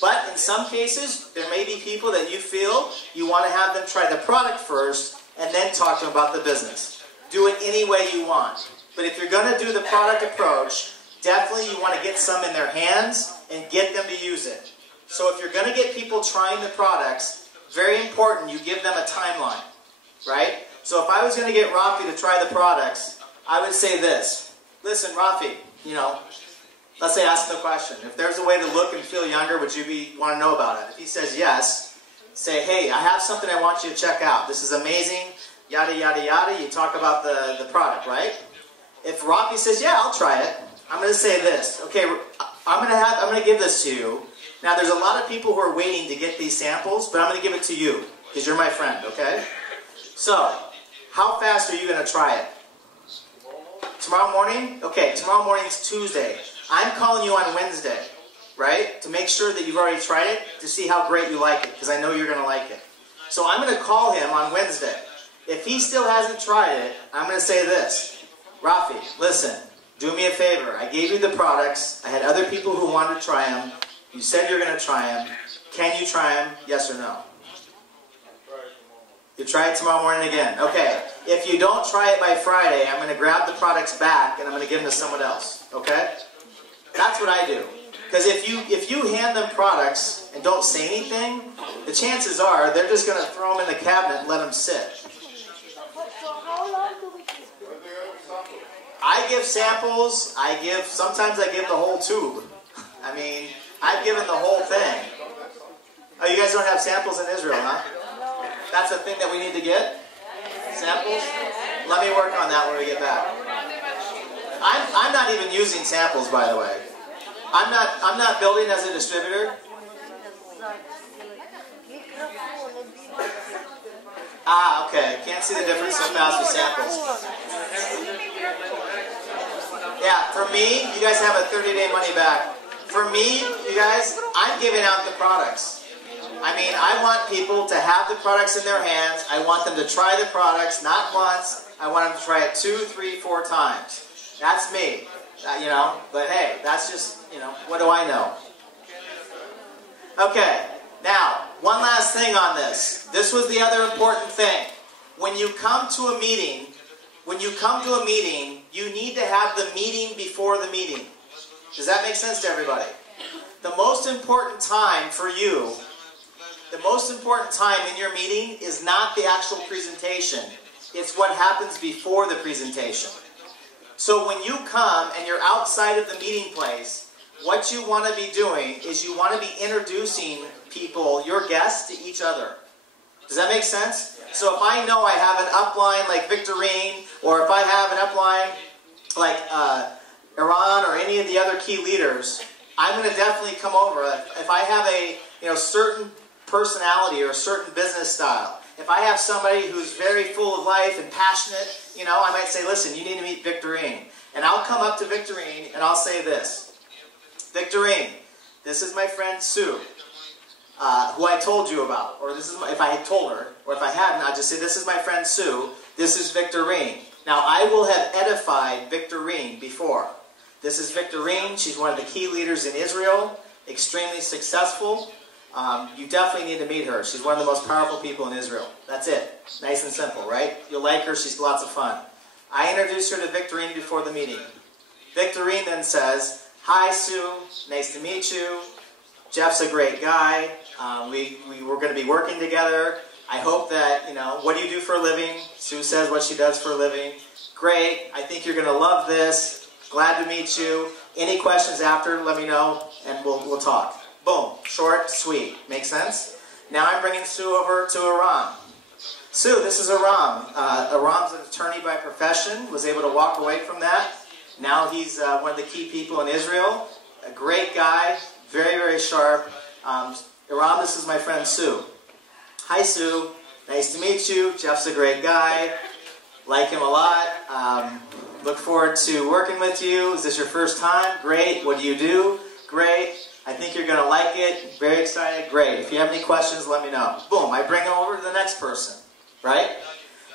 But in some cases, there may be people that you feel you want to have them try the product first and then talk to them about the business. Do it any way you want. But if you're going to do the product approach, definitely you want to get some in their hands and get them to use it. So if you're going to get people trying the products, very important you give them a timeline, right? So if I was going to get Rafi to try the products, I would say this. Listen, Rafi, you know, let's say ask the question. If there's a way to look and feel younger, would you want to know about it? If he says yes, say, hey, I have something I want you to check out. This is amazing, yada, yada, yada. You talk about the product, right? If Rafi says, yeah, I'll try it, I'm going to say this. Okay, I'm going to give this to you. Now, there's a lot of people who are waiting to get these samples, but I'm going to give it to you because you're my friend, okay? So, how fast are you going to try it? Tomorrow morning? Okay, tomorrow morning's Tuesday. I'm calling you on Wednesday, right? To make sure that you've already tried it, to see how great you like it, because I know you're going to like it. So I'm going to call him on Wednesday. If he still hasn't tried it, I'm going to say this. Rafi, listen, do me a favor. I gave you the products. I had other people who wanted to try them. You said you're going to try them. Can you try them? Yes or no? You try it tomorrow morning again. Okay. If you don't try it by Friday, I'm going to grab the products back and I'm going to give them to someone else. Okay? That's what I do. Because if you hand them products and don't say anything, the chances are they're just going to throw them in the cabinet and let them sit. So how long do we keep it? I give samples. Sometimes I give the whole tube. I mean, I've given the whole thing. Oh, you guys don't have samples in Israel, huh? That's a thing that we need to get? Samples? Let me work on that when we get back. I'm not even using samples, by the way. I'm not building as a distributor. Ah, okay. Can't see the difference so fast with samples. Yeah, for me, you guys have a 30-day money back. For me, you guys, I'm giving out the products. I mean, I want people to have the products in their hands. I want them to try the products, not once. I want them to try it 2, 3, 4 times. That's me, you know. But hey, that's just, you know, what do I know? Okay, now, one last thing on this. This was the other important thing. When you come to a meeting, you need to have the meeting before the meeting. Does that make sense to everybody? The most important time for you, the most important time in your meeting is not the actual presentation. It's what happens before the presentation. So when you come and you're outside of the meeting place, what you want to be doing is you want to be introducing people, your guests, to each other. Does that make sense? So if I know I have an upline like Victorine, or if I have an upline like Iran or any of the other key leaders, I'm going to definitely come over. If I have a certain personality or a certain business style, if I have somebody who's very full of life and passionate, I might say, listen, you need to meet Victorine. And I'll come up to Victorine and I'll say this. Victorine, this is my friend Sue, who I told you about. Or this is if I had told her, or if I hadn't, I'd just say, this is my friend Sue. This is Victorine. Now, I will have edified Victorine before. This is Victorine. She's one of the key leaders in Israel, extremely successful. You definitely need to meet her. She's one of the most powerful people in Israel. That's it. Nice and simple, right? You'll like her. She's lots of fun. I introduced her to Victorine before the meeting. Victorine then says, hi, Sue. Nice to meet you. Jeff's a great guy. We were going to be working together. I hope that, what do you do for a living? Sue says what she does for a living. Great. I think you're going to love this. Glad to meet you. Any questions after, let me know, and we'll talk. Boom. Short, sweet. Make sense? Now I'm bringing Sue over to Aram. Sue, this is Aram. Aram's an attorney by profession, was able to walk away from that. Now he's one of the key people in Israel. A great guy, very, very sharp. Aram, this is my friend Sue. Hi, Sue. Nice to meet you. Jeff's a great guy. Like him a lot. Look forward to working with you. Is this your first time? Great. What do you do? Great. I think you're going to like it. Very excited. Great. If you have any questions, let me know. Boom. I bring them over to the next person. Right?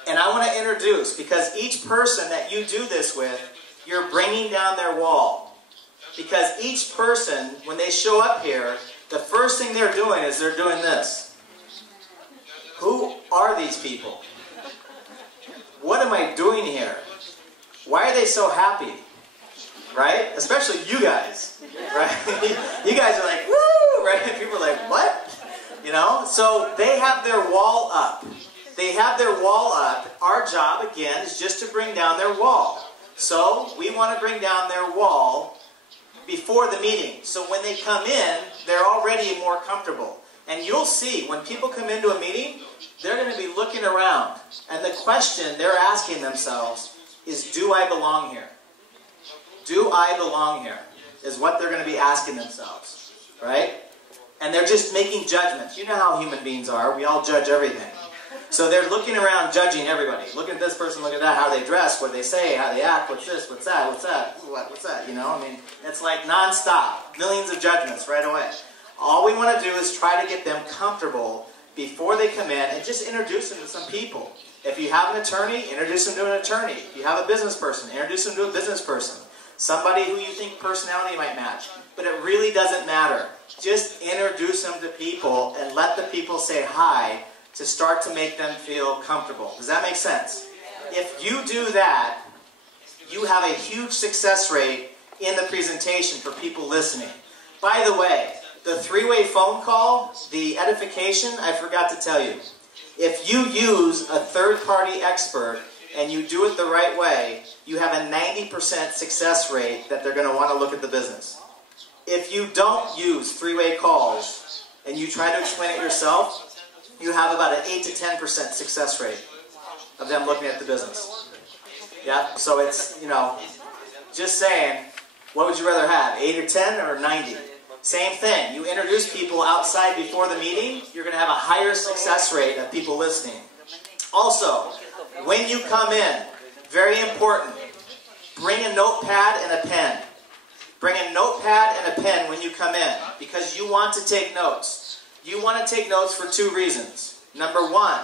And I want to introduce, because each person that you do this with, you're bringing down their wall. Because each person, when they show up here, the first thing they're doing is they're doing this. Who are these people? What am I doing here? Why are they so happy? Right? Especially you guys. Right? You guys are like, woo! Right? People are like, what? So they have their wall up. They have their wall up. Our job, again, is just to bring down their wall. So we want to bring down their wall before the meeting. So when they come in, they're already more comfortable. And you'll see, when people come into a meeting, they're going to be looking around. And the question they're asking themselves is, do I belong here? Do I belong here? Is what they're going to be asking themselves. Right? And they're just making judgments. You know how human beings are. We all judge everything. So they're looking around, judging everybody. Look at this person, look at that, how they dress, what they say, how they act, what's this, what's that, what's that, what's that, it's like non-stop. Millions of judgments right away. All we want to do is try to get them comfortable before they come in and just introduce them to some people. If you have an attorney, introduce them to an attorney. If you have a business person, introduce them to a business person. Somebody who you think personality might match. But it really doesn't matter. Just introduce them to people and let the people say hi to start to make them feel comfortable. Does that make sense? If you do that, you have a huge success rate in the presentation for people listening. By the way, the three-way phone call, the edification, I forgot to tell you. If you use a third-party expert and you do it the right way, you have a 90% success rate that they're going to want to look at the business. If you don't use three-way calls and you try to explain it yourself, you have about an 8 to 10% success rate of them looking at the business. Yeah, so it's, just saying, what would you rather have, 8 or 10 or 90? Same thing. You introduce people outside before the meeting, you're going to have a higher success rate of people listening. Also, when you come in, very important, bring a notepad and a pen. Bring a notepad and a pen when you come in, because you want to take notes. You want to take notes for two reasons. Number one,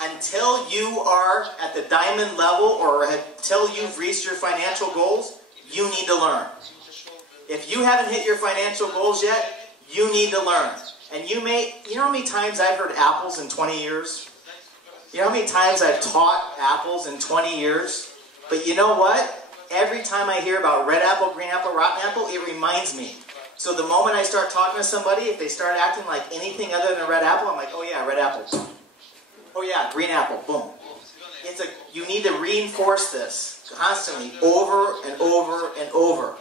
until you are at the diamond level or until you've reached your financial goals, you need to learn. If you haven't hit your financial goals yet, you need to learn. And you know how many times I've heard apples in 20 years? You know how many times I've taught apples in 20 years? But you know what? Every time I hear about red apple, green apple, rotten apple, it reminds me. So the moment I start talking to somebody, if they start acting like anything other than a red apple, I'm like, oh yeah, red apple. Oh yeah, green apple, boom. You need to reinforce this constantly, over and over and over.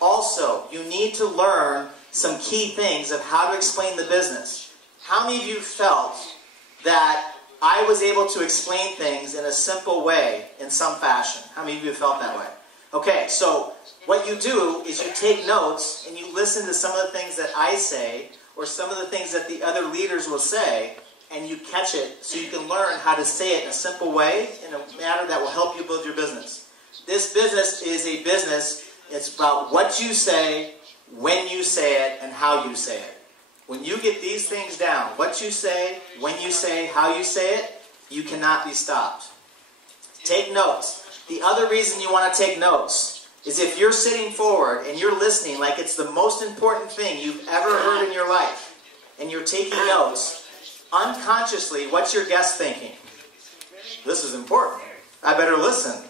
Also, you need to learn some key things of how to explain the business. How many of you felt that I was able to explain things in a simple way, in some fashion? How many of you felt that way? Okay, so what you do is you take notes and you listen to some of the things that I say or some of the things that the other leaders will say, and you catch it so you can learn how to say it in a simple way, in a manner that will help you build your business. This business is a business. It's about what you say, when you say it, and how you say it. When you get these things down, what you say, when you say, how you say it, you cannot be stopped. Take notes. The other reason you want to take notes is if you're sitting forward and you're listening like it's the most important thing you've ever heard in your life, and you're taking notes, unconsciously, what's your guest thinking? This is important. I better listen.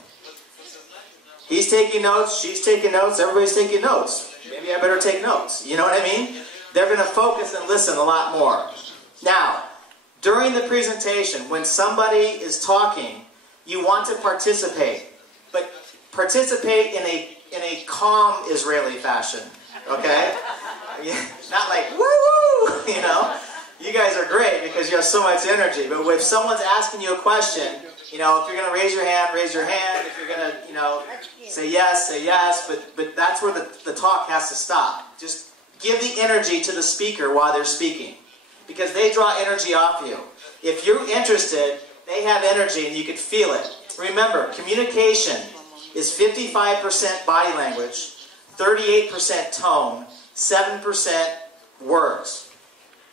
He's taking notes, she's taking notes, everybody's taking notes. Maybe I better take notes. You know what I mean? They're going to focus and listen a lot more. Now, during the presentation, when somebody is talking, you want to participate. But participate in a calm Israeli fashion. Okay? Not like, woo-woo! You know? You guys are great because you have so much energy. But if someone's asking you a question, you know, if you're going to raise your hand, raise your hand. If you're going to, you know, say yes, say yes. But that's where the talk has to stop. Just give the energy to the speaker while they're speaking. Because they draw energy off you. If you're interested, they have energy and you can feel it. Remember, communication is 55% body language, 38% tone, 7% words.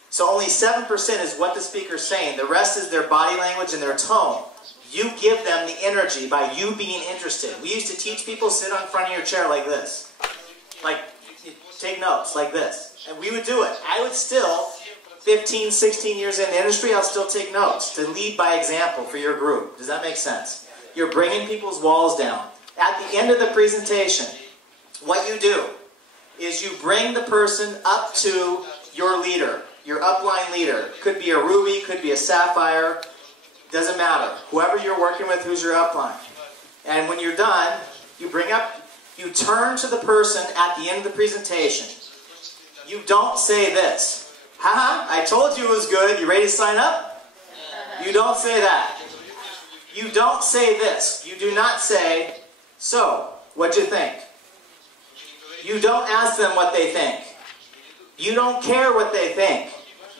So only 7% is what the speaker's saying. The rest is their body language and their tone. You give them the energy by you being interested. We used to teach people, sit on front of your chair like this. Like, take notes like this. And we would do it. I would still, 15, 16 years in the industry, I'll still take notes to lead by example for your group. Does that make sense? You're bringing people's walls down. At the end of the presentation, what you do is you bring the person up to your leader, your upline leader. Could be a ruby, could be a sapphire, doesn't matter. Whoever you're working with, who's your upline. And when you're done, you turn to the person at the end of the presentation. You don't say this. Haha, I told you it was good. You ready to sign up? You don't say that. You don't say this. You do not say, so, what'd you think? You don't ask them what they think. You don't care what they think.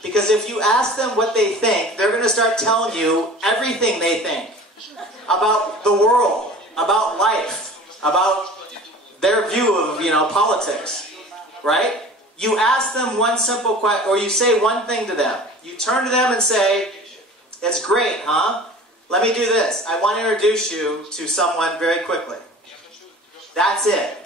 Because if you ask them what they think, they're going to start telling you everything they think. About the world, about life, about their view of, politics. Right? You ask them one simple question, or you say one thing to them. You turn to them and say, it's great, huh? Let me do this. I want to introduce you to someone very quickly. That's it.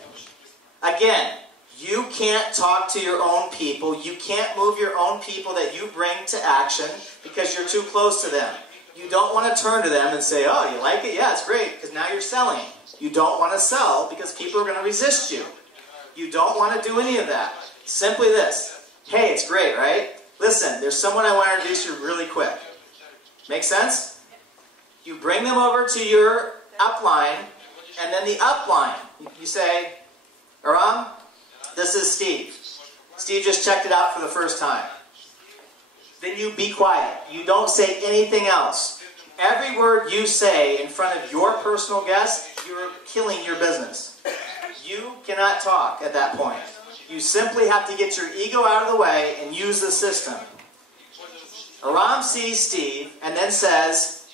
Again, you can't talk to your own people. You can't move your own people that you bring to action because you're too close to them. You don't want to turn to them and say, oh, you like it? Yeah, it's great, because now you're selling. You don't want to sell because people are going to resist you. You don't want to do any of that. Simply this. Hey, it's great, right? Listen, there's someone I want to introduce you really quick. Make sense? You bring them over to your upline, and then the upline, you say, Aram, this is Steve. Steve just checked it out for the first time. Then you be quiet. You don't say anything else. Every word you say in front of your personal guest, you're killing your business. You cannot talk at that point. You simply have to get your ego out of the way and use the system. Aram sees Steve and then says,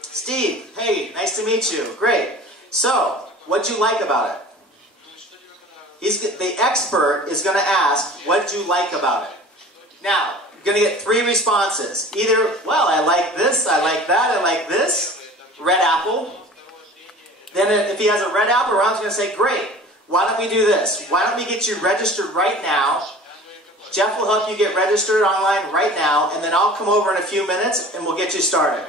Steve, hey, nice to meet you. Great. So, what'd you like about it? The expert is going to ask, what did you like about it? Now, you're going to get 3 responses. Either, well, I like this, I like that, I like this. Red apple. Then if he has a red apple, Ron's going to say, great. Why don't we do this? Why don't we get you registered right now? Jeff will help you get registered online right now, and then I'll come over in a few minutes and we'll get you started.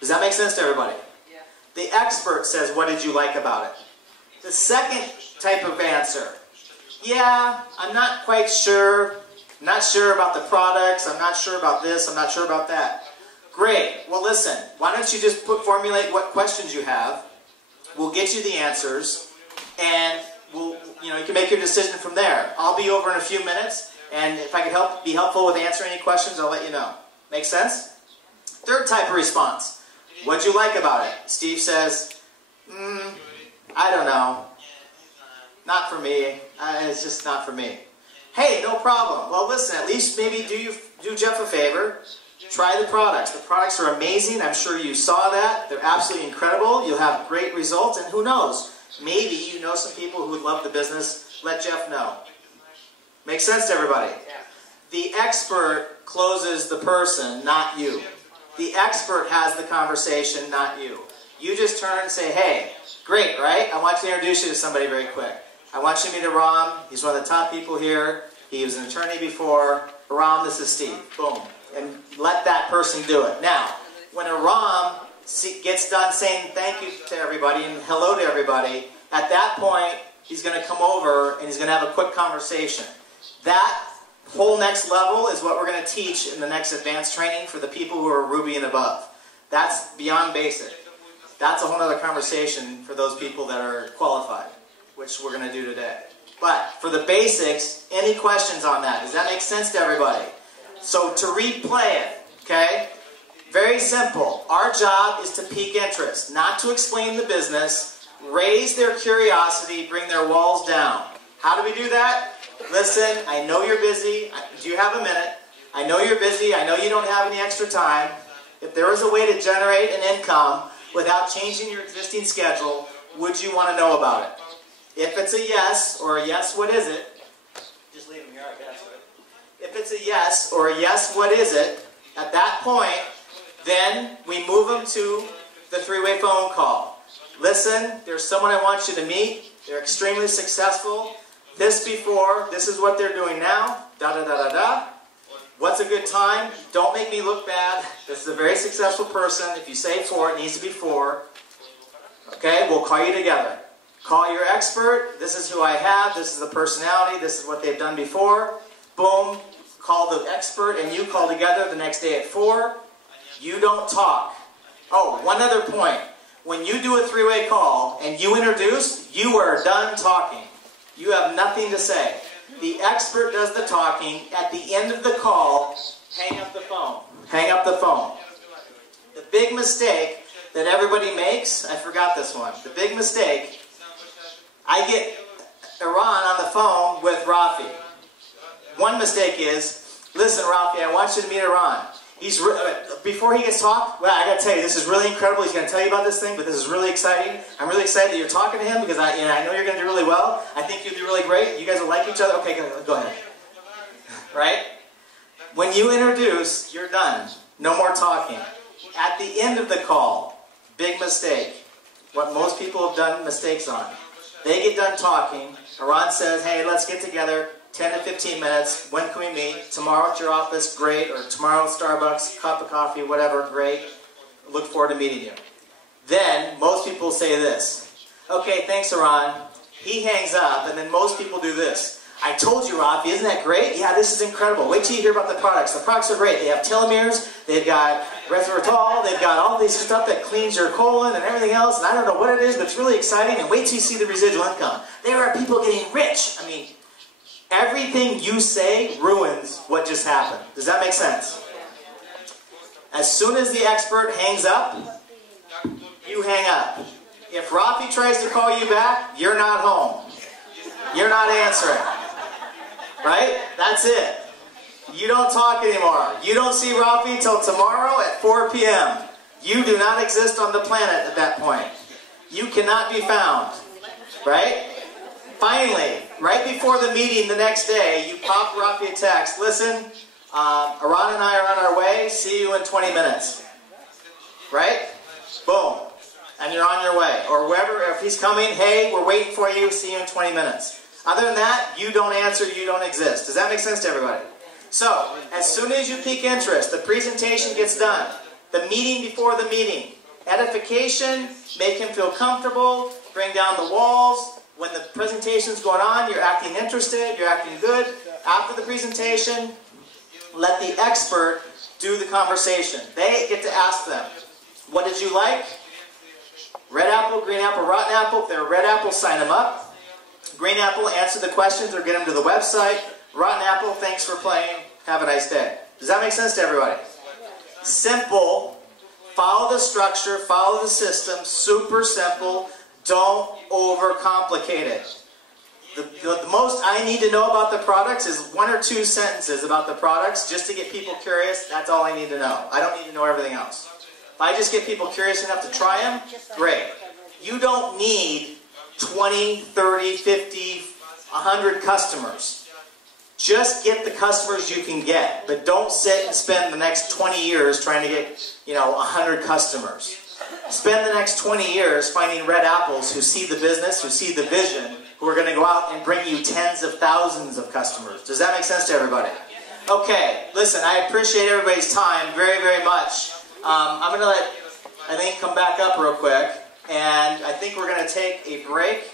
Does that make sense to everybody? Yeah. The expert says, what did you like about it? The second type of answer. Yeah, I'm not quite sure. I'm not sure about the products. I'm not sure about this. I'm not sure about that. Great. Well, listen. Why don't you just formulate what questions you have? We'll get you the answers, and you can make your decision from there. I'll be over in a few minutes, and if I can be helpful with answering any questions, I'll let you know. Make sense? Third type of response. What'd you like about it? Steve says, I don't know. Not for me. It's just not for me. Hey, no problem. Well, listen, at least maybe do Jeff a favor. Try the products. The products are amazing. I'm sure you saw that. They're absolutely incredible. You'll have great results. And who knows? Maybe you know some people who would love the business. Let Jeff know. Make sense to everybody? Yeah. The expert closes the person, not you. The expert has the conversation, not you. You just turn and say, hey, great, right? I want to introduce you to somebody very quick. I want you to meet Aram. He's one of the top people here. He was an attorney before. Aram, this is Steve. Boom. And let that person do it. Now, when Aram gets done saying thank you to everybody and hello to everybody, at that point, he's going to come over and he's going to have a quick conversation. That whole next level is what we're going to teach in the next advanced training for the people who are Ruby and above. That's beyond basic. That's a whole other conversation for those people that are qualified, which we're going to do today. But for the basics, any questions on that? Does that make sense to everybody? So to replay it, okay? Very simple. Our job is to pique interest, not to explain the business, raise their curiosity, bring their walls down. How do we do that? Listen, I know you're busy. Do you have a minute? I know you're busy. I know you don't have any extra time. If there was a way to generate an income without changing your existing schedule, would you want to know about it? If it's a yes, or a yes, what is it? Just leave them here, I guess. If it's a yes, or a yes, what is it? At that point, then we move them to the three-way phone call. Listen, there's someone I want you to meet. They're extremely successful. This before, this is what they're doing now. Da-da-da-da-da. What's a good time? Don't make me look bad. This is a very successful person. If you say 4, it needs to be 4. Okay, we'll call you together. Call your expert. This is who I have. This is the personality. This is what they've done before. Boom. Call the expert and you call together the next day at 4. You don't talk. Oh, one other point. When you do a three-way call and you introduce, you are done talking. You have nothing to say. The expert does the talking. At the end of the call, hang up the phone. Hang up the phone. The big mistake that everybody makes, I forgot this one. The big mistake, I get Iran on the phone with Rafi. One mistake is, listen Rafi, I want you to meet Iran. Before he gets talked, well, I got to tell you, this is really incredible. He's going to tell you about this thing, but this is really exciting. I'm really excited that you're talking to him because I know you're going to do really well. I think you'll do really great. You guys will like each other. Okay, go ahead. Right? When you introduce, you're done. No more talking. At the end of the call, big mistake. What most people have done mistakes on. They get done talking. Iran says, hey, let's get together. 10 to 15 minutes. When can we meet? Tomorrow at your office, great. Or tomorrow at Starbucks, cup of coffee, whatever, great. Look forward to meeting you. Then, most people say this. Okay, thanks, Iran. He hangs up, and then most people do this. I told you, Rafi, isn't that great? Yeah, this is incredible. Wait till you hear about the products. The products are great. They have telomeres, they've got resveratrol, they've got all these stuff that cleans your colon and everything else, and I don't know what it is, but it's really exciting, and wait till you see the residual income. There are people getting rich. I mean, everything you say ruins what just happened. Does that make sense? As soon as the expert hangs up, you hang up. If Rafi tries to call you back, you're not home. You're not answering. Right? That's it. You don't talk anymore. You don't see Rafi till tomorrow at 4 p.m. You do not exist on the planet at that point. You cannot be found. Right? Finally, right before the meeting the next day, you pop Rafi a text. Listen, Iran and I are on our way. See you in 20 minutes. Right? Boom. And you're on your way. Or wherever, if he's coming, hey, we're waiting for you. See you in 20 minutes. Other than that, you don't answer, you don't exist. Does that make sense to everybody? So, as soon as you pique interest, the presentation gets done. The meeting before the meeting. Edification, make him feel comfortable, bring down the walls. When the presentation's going on, you're acting interested, you're acting good. After the presentation, let the expert do the conversation. They get to ask them, what did you like? Red apple, green apple, rotten apple. If they're red apple, sign them up. Green apple, answer the questions or get them to the website. Rotten apple, thanks for playing. Have a nice day. Does that make sense to everybody? Simple. Follow the structure, follow the system. Super simple. Don't overcomplicate it. The most I need to know about the products is 1 or 2 sentences about the products just to get people curious. That's all I need to know. I don't need to know everything else. If I just get people curious enough to try them, great. You don't need 20, 30, 50, 100 customers. Just get the customers you can get, but don't sit and spend the next 20 years trying to get, 100 customers. Spend the next 20 years finding red apples who see the business, who see the vision, who are going to go out and bring you tens of thousands of customers. Does that make sense to everybody? Okay, listen, I appreciate everybody's time very, very much. I'm going to let Eileen come back up real quick, and I think we're going to take a break.